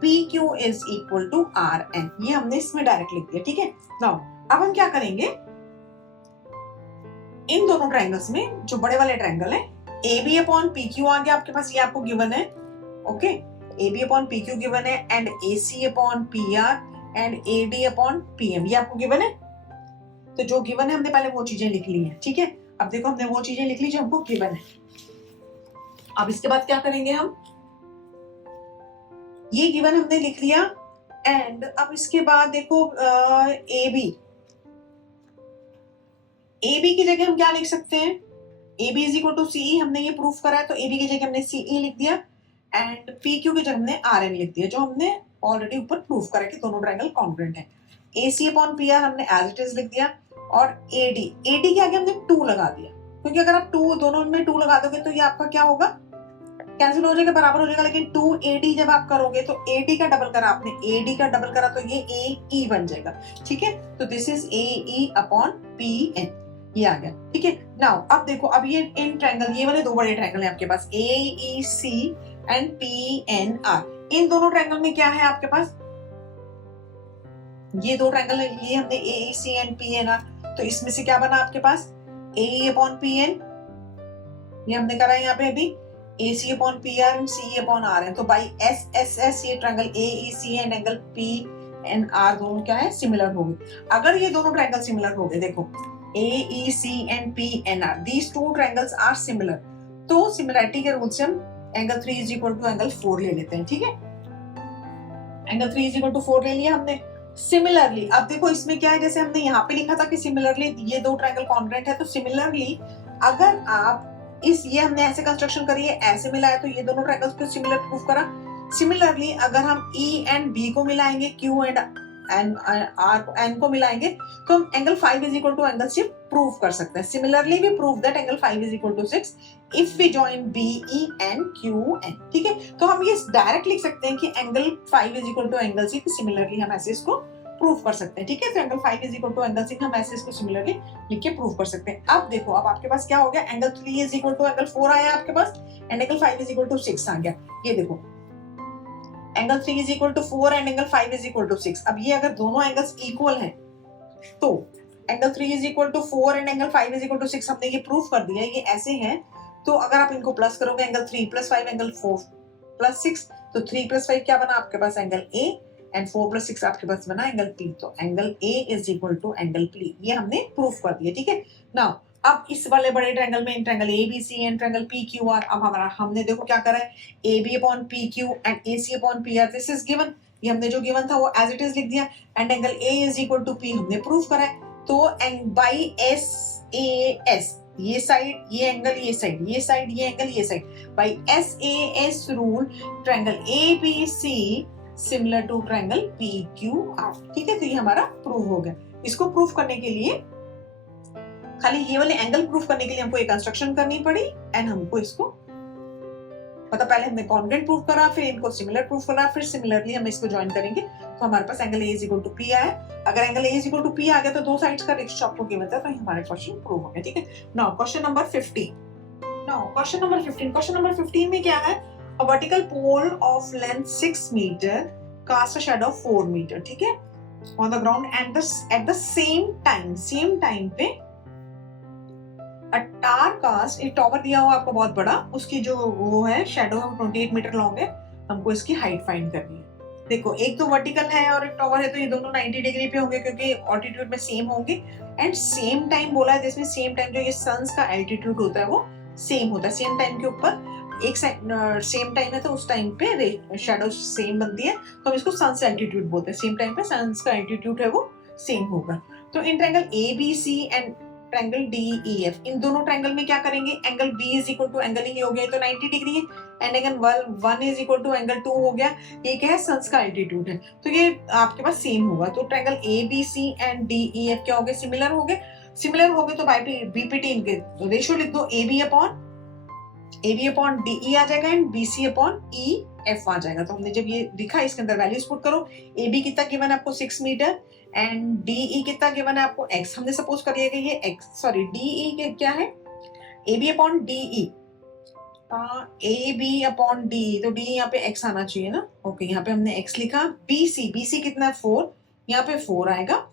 P Q is equal to R N, ये हमने इसमें डायरेक्ट लिख दिया। ठीक है, नाउ अब हम क्या करेंगे, इन दोनों ट्रायंगल्स में जो बड़े वाले ट्रायंगल है A B upon P Q आ गया आपके पास, ये आपको गिवन है। Okay, A B upon P Q given है and A C upon P R and A D upon P M, ये आपको गिवन है। तो जो गिवन है हमने पहले वो चीजें लिख ली हैं। ठीक है, अब देखो हमने वो चीजें लिख ली जो हमको गिवन है। अब इसके बाद क्या करेंगे हम, ये गिवन हमने लिख लिया एंड अब इसके बाद देखो ए बी की जगह हम क्या लिख सकते हैं, A B is equal to C E, हमने ये प्रूफ करा है तो ए बी की जगह हमने सी ई लिख दिया एंड पी क्यू की जगह हमने आर एन लिख दिया, जो हमने ऑलरेडी ऊपर प्रूफ करा कि दोनों ट्रायंगल कॉन्ग्रुएंट है। ए सी अपॉन पी आर हमने एज इट इज लिख दिया और ए डी के आगे हमने 2 लगा दिया, क्योंकि अगर आप 2 दोनों में 2 लगा दोगे तो ये आपका क्या होगा, कैंसिल हो जाएगा, बराबर हो जाएगा। लेकिन 2AD जब आप करोगे तो AD का डबल करा आपने, AD का डबल करा तो ये AE बन जाएगा। ठीक है, तो this is AE upon PN, ये आ गया। ठीक है, नाउ अब देखो, अब ये इन ट्रायंगल, ये वाले दो बड़े ट्रायंगल है आपके पास AEC एंड PNR। इन दोनों ट्रायंगल में क्या है आपके पास, ये दो ट्रायंगल है, ये हमने AEC एंड PNR, तो इसमें से क्या बना आपके पास AE अपॉन PN, ये हमने करा यहाँ पे अभी AC upon PR and CE upon RN। तो बाई SSS ये triangle AEC and angle PNR दोनों क्या है, सिमिलर हो गए। अगर ये दोनों ट्रायंगल सिमिलर हो गए, देखो AEC एंड PNR, these two triangles are similar, तो सिमिलरिटी के रूल से हम angle 3 is equal to angle 4 ले लेते हैं। ठीक है, एंगल 3 इज इक्वल टू 4 ले लिया हमने। सिमिलरली अब देखो इसमें क्या है, जैसे हमने यहाँ पे लिखा था कि सिमिलरली ये दो ट्रायंगल कॉन्ग्रुएंट है, तो सिमिलरली अगर आप ये हमने ऐसे कंस्ट्रक्शन करी है, ऐसे मिलाया तो ये दोनों ट्रायंगल्स को सिमिलर प्रूफ करा। सिमिलरली अगर हम E एंड B को मिलाएंगे, Q एंड N को मिलाएंगे, तो हम angle 5 is equal to angle 6 proof कर सकते हैं। Similarly we prove that angle 5 is equal to 6 if we join BE and QN। ठीक है, तो हम ये डायरेक्ट लिख सकते हैं कि angle 5 is equal to angle 6, similarly हम ऐसे इसको प्रूफ कर सकते हैं। ठीक है, तो angle 5 is equal to angle 6 हम ऐसे इसको सिमिलरली लिख के प्रूफ कर सकते हैं। अब देखो, अब आपके पास क्या हो गया, angle 3 is equal to angle 4 आया आपके पास and angle 5 is equal to 6 आ गया। ये देखो angle 3 is equal to 4 and angle 5 is equal to 6। अब ये अगर दोनों एंगल्स इक्वल हैं तो angle 3 is equal to 4 and angle 5 is equal to 6 हमने ये प्रूफ कर दिया, ये ऐसे हैं। तो अगर आप इनको प्लस करोगे, एंगल 3 प्लस 5 एंगल 4 प्लस 6, तो 3 प्लस 5 क्या बना आपके पास, एंगल A एंड 4 प्लस 6 आपके पास बना एंगल P। तो angle A is equal to angle P, ये हमने प्रूफ कर दिया। ठीक है, नाउ अब इस वाले बड़े ट्रायंगल में triangle ABC and triangle PQR, अब हमारा हमने देखो क्या करा है, AB upon PQ and AC upon PR, this is given, ये हमने जो गिवन था वो एज इट इज लिख दिया and angle A is equal to P हमने प्रूफ करा है। तो एंड बाई SAS, ये साइड ये एंगल, ये साइड ये साइड, ये एंगल ये side, by SAS rule triangle ABC similar to triangle PQR। ठीक है, तो ये हमारा प्रूव हो गया। इसको प्रूफ करने के लिए खाली ये वाले एंगल प्रूफ करने के लिए हमको एक कंस्ट्रक्शन करनी पड़ी एंड हमको इसको मतलब पहले हमने कॉन्ग्रुएंट प्रूफ करा, फिर इनको सिमिलर प्रूफ करा, फिर सिमिलरली हम इसको ज्वाइन करेंगे तो हमारे पास angle A is equal to P आया। अगर angle A is equal to P आ गया तो दो साइड्स का रेशियो आपको गिवन था, तो हमारे क्वेश्चन प्रूव हो गया। ठीक है, now question number 15। Now question number 15 में क्या है, a vertical pole of length 6 metre cast a shadow 4 metre. ठीक है, on the ground at the same time पे अ टार कास्ट, एक टॉवर दिया हुआ आपको बहुत बड़ा, उसकी जो वो है शैडो है 28 मीटर लॉन्ग है, हमको इसकी हाइट फाइंड करनी है। देखो एक तो वर्टिकल है और एक टॉवर है, तो ये दोनों 90 डिग्री पे होंगे क्योंकि ऑल्टीट्यूड में सेम होंगे एंड सेम टाइम बोला है, जिसमें सेम टाइम जो ये सन्स का एल्टीट्यूड होता है वो सेम होता है, सेम टाइम के ऊपर एक सेम टाइम है तो उस टाइम पे शेडो सेम बनती है, तो हम इसको सन से एल्टीट्यूड बोलते हैं। सेम टाइम पे सन का एल्टीट्यूड है वो सेम होगा। तो इन triangle A B C and triangle D E F, इन दोनों ट्रायंगल में क्या करेंगे, angle B is equal to angle E हो गया तो 90 डिग्री है, and angle 1 is equal to angle 2 हो गया, ये क्या है, सन्स का एल्टीट्यूड है, तो ये आपके पास सेम होगा। तो triangle A B C and D E F क्या हो गए, सिमिलर हो गए। सिमिलर हो गए तो बाय बीपीटी इनके रेशियो लिख दो, A B upon D E आ जाएगा and B C upon E F आ जाएगा। तो हमने जब ये लिखा इसके अंदर वैल्यूज पुट करो, ए बी कितना गिवन है आपको 6 मीटर एंड डी ई कितना गिवन है आपको x, हमने सपोज कर लिया कि ये x, सॉरी डी ई क्या है, A B upon D E, A B upon D, तो डी यहाँ पे x आना चाहिए ना, ओके यहाँ पे हमने x लिखा। बी सी कितना है 4, यहाँ पे 4 आएगा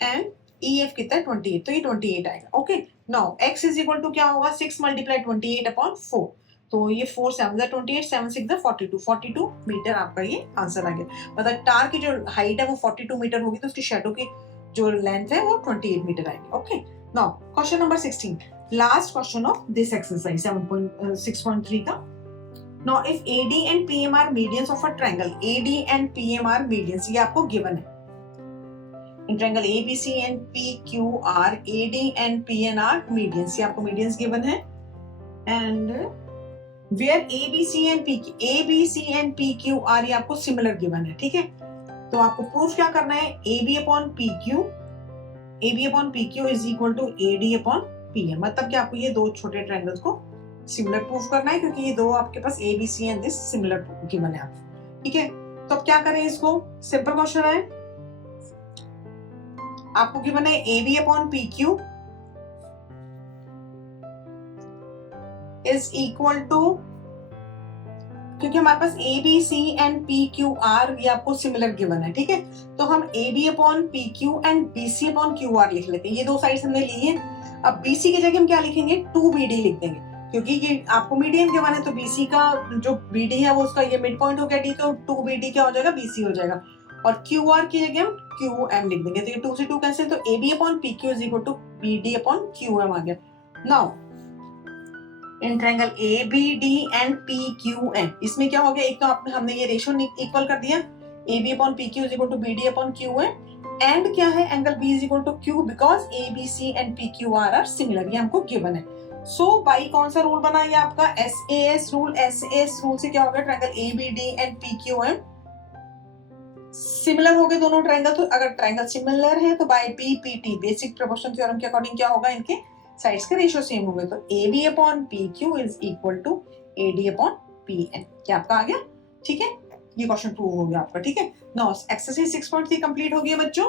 एंड ई एफ कितना है 28, तो ये 28 आएगा। Okay now x is equal to क्या होगा, 6 मल्टीप्लाई 28 अपॉन 4, तो ये 4 7 28 7 6 42 मीटर आपका ये आंसर आ गया। मतलब टार की जो हाइट है वो 42 मीटर होगी, तो उसकी शैडो की जो लेंथ है वो 28 मीटर आएगी। Okay now question number 16, last question of this exercise 7.6.3 का। नाउ इफ AD एंड PM are medians of a triangle, AD एंड PM आर मीडियंस, ये आपको गिवन है। In triangle ABC and PQR, AD and PN are medians, ये आपको medians given है। And where ABC and PQR ये आपको सिमिलर गिवन है, ठीक है। तो आपको प्रूफ क्या करना है, AB upon PQ is equal to AD upon PM, मतलब कि आपको ये दो छोटे ट्रायंगल्स को सिमिलर प्रूफ करना है, क्योंकि ये दो आपके पास ABC and this similar given है आपको, ठीक है। तो अब क्या करें इसको, सिंपल क्वेश्चन है, आपको गिवन है AB upon PQ is equal to, क्योंकि हमारे पास ABC एंड PQR ये आपको सिमिलर गिवन है, ठीक है, तो हम AB upon PQ and BC upon QR लिख लेते हैं। ये दो साइड्स हमने ली है। अब BC की जगह हम क्या लिखेंगे, 2BD लिख देंगे, क्योंकि ये आपको मीडियन गिवन है, तो BC का जो BD है वो उसका ये मिड पॉइंट हो गया D, तो 2BD क्या हो जाएगा, BC हो जाएगा। और QR की जगह हम QM लिख देंगे, तो ये 2 से 2 कैंसिल, तो AB upon PQ is equal to BD upon QM आ गया। Now in triangle ABD and PQM, इसमें क्या हो गया, एक तो आपने हमने ये रेशियो इक्वल कर दिया, AB upon PQ is equal to BD upon QM, and क्या है, angle B is equal to Q because ABC and PQR are similar, ये हमको गिवन है। सो बाई कौन सा रूल बना, ये आपका SAS रूल। SAS रूल से क्या हो गया, triangle ABD and PQM similar हो गए दोनों ट्रायंगल, तो अगर ट्रायंगल सिमिलर है तो by PPT basic proportion theorem के अकॉर्डिंग क्या होगा, इनके साइड्स के रेशियो सेम होंगे, तो AB upon PQ is equal to AD upon PN, क्या आपका आ गया, ठीक है, ये क्वेश्चन प्रूव हो गया आपका, ठीक है। नाउ एक्सरसाइज 6.3 कंप्लीट हो गया बच्चों।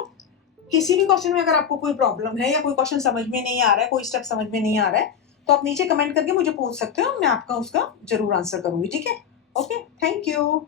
किसी भी क्वेश्चन में अगर आपको कोई प्रॉब्लम है या कोई क्वेश्चन समझ में नहीं आ रहा है, कोई स्टेप समझ में नहीं आ रहा है, तो आप नीचे कमेंट करके मुझे पूछ सकते हो, मैं आपका उसका जरूर आंसर करूंगी, ठीक है। Okay, thank you.